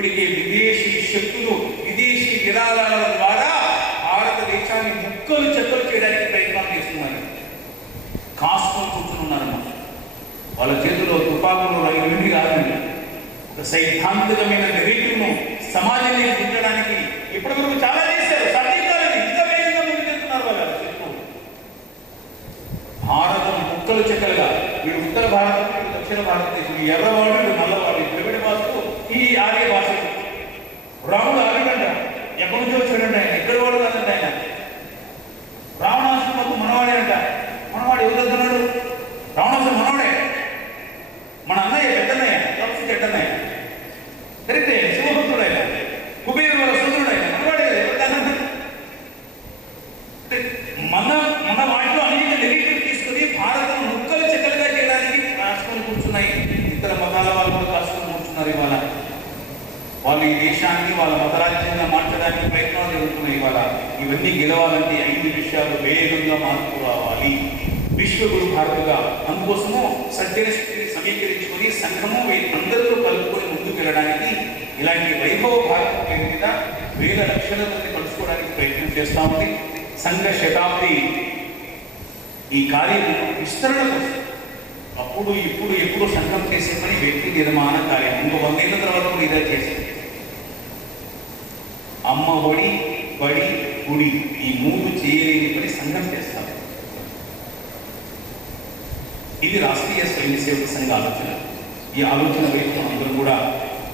ఇప్పటికే విదేశీ శక్తులు విదేశీ విరాళాల ద్వారా భారతదేశాన్ని ముక్కలు చెక్కలు చేయడానికి ప్రయత్నాలు చేస్తున్నారు. కాసుకొని కూర్చున్నారు. వాళ్ళ చేతిలో తుపాకులు రైలు రాదండి. ఒక సైద్ధాంతికమైన నెరేటివ్ను సమాజాన్ని గుర్తించడానికి ఇప్పటివరకు చాలా చేశారు. సాధ్యకాలని ఇంత వేగంగా ముందుకెళ్తున్నారు వాళ్ళ శత్రువు. భారతం ముక్కలు చెక్కలుగా వీడు ఉత్తర భారతం, వీడు దక్షిణ భారతదేశం, ఈ ఎర్రవాడు, వీడు నల్లవాడు, ద్రవిడ భాషకు ఈ ఆర్య భాష. రాముడు ఆర్యుడంట, ఎక్కడి నుంచి వచ్చాడంట ఆయన, ఎక్కడి వాడు కాదంట ఆయన. రావణాసుడు మాకు మనవాడే అంట. మనవాడు ఎవరు వస్తున్నాడు? రావణాసుడు మనవాడే, మన అన్నయ్య, పెద్దన్నయ్య, తప్పు చెడ్డన్నయ్య, కరెక్టే, శివభక్తుడు ఆయన, కుబేరు వాళ్ళ సోదరుడు ఆయన, మనవాడే కదా. మన వాటిలో అనేక నెగిటివ్ తీసుకుని భారతం ముక్కలు చెక్కలుగా చేయడానికి రాసుకొని కూర్చున్నాయి. ఇతర మతాల వాళ్ళు కూడా రాసుకొని కూర్చున్నారు. ఇవాళ వాళ్ళు ఈ దేశాన్ని వాళ్ళ మతరాజ్యంగా మార్చడానికి ప్రయత్నాలు జరుగుతున్నాయి. ఇవాళ ఇవన్నీ గెలవాలంటే 5 విషయాలు వేగంగా మార్పు రావాలి. విశ్వగురు భారత్గా అందుకోసము సజ్జన శక్తిని సమీకరించుకొని సంఘము అందరితో కలుపుకొని ముందుకు వెళ్ళడానికి ఇలాంటి వైభవ భారత పేరు మీద వేల లక్షల మంది కలుసుకోవడానికి ప్రయత్నం చేస్తా ఉంది. సంఘ శతాబ్ది ఈ కార్యం విస్తరణ కోసం అప్పుడు ఇప్పుడు ఎప్పుడు సంఘం చేసే పని వ్యక్తి నిర్మాణ కార్యం. ఇంకో 100 ఏళ్ళ తర్వాత కూడా ఇదే చేసేది. అమ్మ ఒడి, బడి, గుడి ఈ 3 చేయలేని పని సంఘం చేస్తారు. ఇది రాష్ట్రీయ స్వయం సేవక సంఘ ఆలోచన. ఈ ఆలోచన వైపు అందరూ కూడా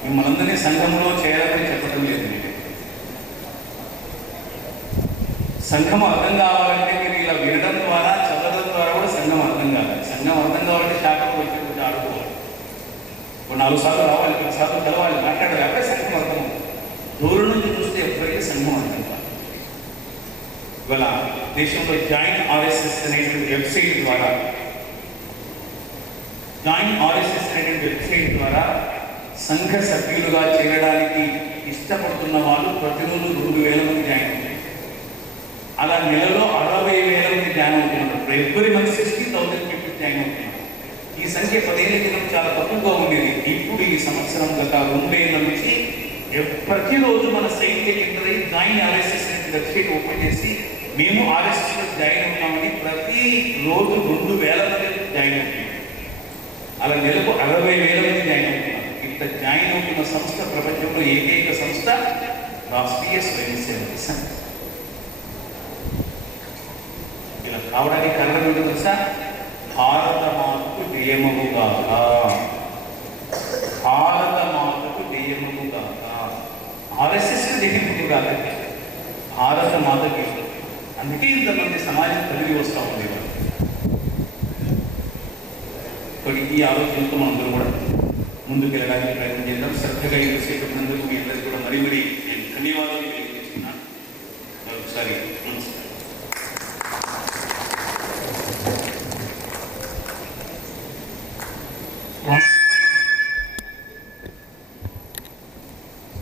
మిమ్మల్ని సంఘంలో చేయాలని చెప్పడం లేదు. సంఘం అర్థం కావాలంటే మీరు ఇలా వినడం ద్వారా, చదవడం ద్వారా కూడా సంఘం అర్థం కావాలి. సంఘం అర్థం కావాలంటే శాఖకు వచ్చి కొంచెం ఆడుకోవాలి. 4 సార్లు రావాలి, 10 సార్లు చదవాలి, మాట్లాడాలి. అప్పుడే సంఘం అర్థం అవుతుంది. దూరం నుంచి చూస్తే ఎప్పటికీ సంఘం అర్థం కావాలి. ఇవాళ దేశంలో జాయింట్ ఆర్ఎస్ఎస్ అనేటువంటి వెబ్సైట్ ద్వారా సంఘ సభ్యులుగా చేరడానికి ఇష్టపడుతున్న వాళ్ళు ప్రతిరోజు 2,000 మంది జాయిన్ అవుతారు. అలా నెలలో 60,000 మంది జాయిన్ అవుతున్నారు. ఎవ్రీ మంత్ 60,000 పీపుల్ జాయిన్ అవుతున్నారు. ఈ సంఖ్య 10 ఏళ్ల క్రితం చాలా తక్కువగా ఉండేది. ఇప్పుడు ఈ సంవత్సరం గత 2 ఏళ్ల నుంచి ప్రతిరోజు మన సైట్ ఎంటర్ అయ్యి జాయిన్ ఆర్ఎస్ఎస్ అనే వెబ్సైట్ ఓపెన్ చేసి మేము ఆర్ఎస్ఎస్లో జాయిన్ అవుతామని ప్రతి రోజు 2,000 మంది జాయిన్ అవుతున్నారు. అలా నెలకు 60,000 మంది జాయిన్ అవుతున్నారు. ఇంత జాయిన్ అవుతున్న సంస్థ ప్రపంచంలో ఏకైక సంస్థ రాష్ట్రీయ స్వయం సేవక సంఘ. ఇలా కావడానికి కారణం ఏంటో తెలుసా? భారత మాతకు జయమగుగాక, భారత మాతకు జయమగుగాక. ఆర్ఎస్ఎస్ జయమగుగాక, భారత మాతకి. అందుకే ఇంతమంది సమాజం కలిగి వస్తూ ఉంది. ఈ ఆలోచనతో మనందరూ కూడా ముందుకు వెళ్ళడానికి ప్రయత్నం చేద్దాం. శ్రద్ధగా ఇంతసేపటినందుకు మీ అందరికీ కూడా మరీ నేను ధన్యవాదాలు తెలియజేస్తున్నాను. మరొకసారి నమస్కారం.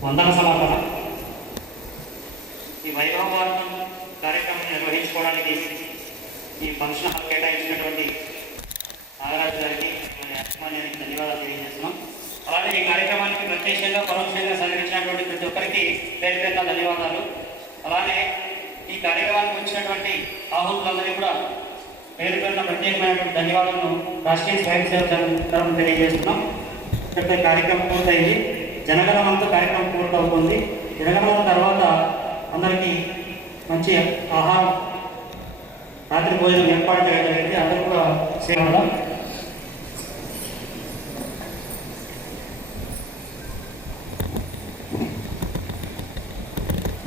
వందన సమర్పణ. ఈ వైభవ భారతం కార్యక్రమం నిర్వహించుకోవడానికి ఈ ఫంక్షన్ హాల్ కేటాయించినటువంటి నాగరాజు గారికి యాజమాన్యానికి ధన్యవాదాలు తెలియజేస్తున్నాం. అలాగే ఈ కార్యక్రమానికి ప్రత్యక్షంగా పరోక్షంగా సహకరించినటువంటి ప్రతి ఒక్కరికి పేరు పేరున ధన్యవాదాలు. అలానే ఈ కార్యక్రమానికి వచ్చినటువంటి ఆహుతులందరికీ కూడా పేరు పేరున ప్రత్యేకమైనటువంటి ధన్యవాదాలను రాష్ట్రీయ స్వయం సేవక తరఫున తెలియజేస్తున్నాం. ఇక్కడితో కార్యక్రమం పూర్తయింది. జనగణమంతా కార్యక్రమం పూర్తవుతుంది. జనగణమన తర్వాత అందరికీ మంచి ఆహారం, రాత్రి భోజనం ఏర్పాటు చేయడం జరిగింది. అందరూ కూడా సేవలో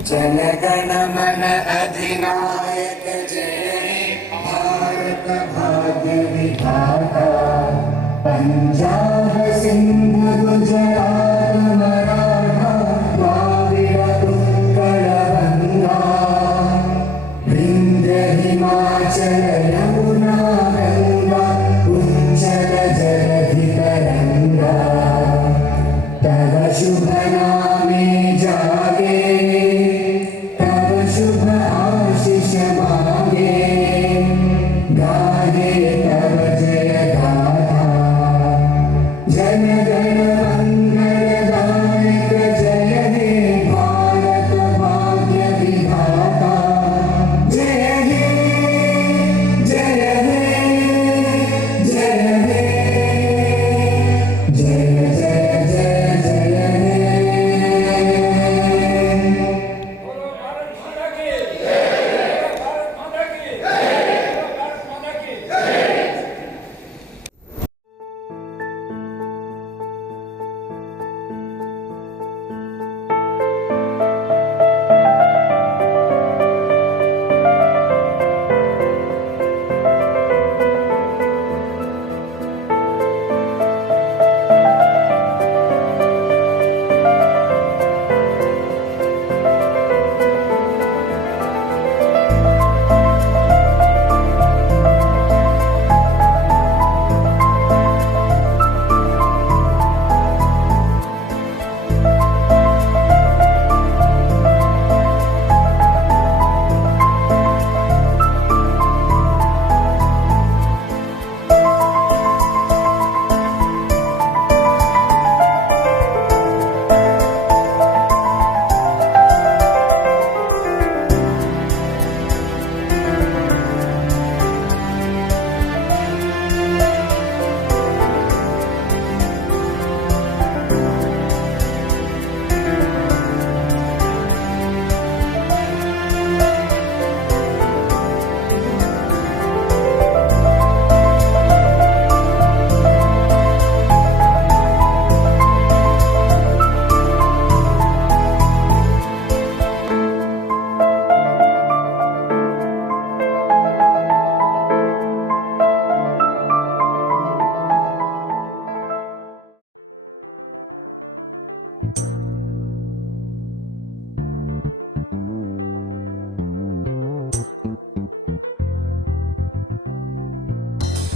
जनगण मन अधिनायक जय भारत भाग्य विधाता पंजाब सिंध गुजरात मराठा द्राविड़ उत्कल गंगा विंध्य हिमाचल यमुना गंगा उच्चल जलधि तरंगा तव शुभ नामे जागे शुभ आशीष मांगे गाहे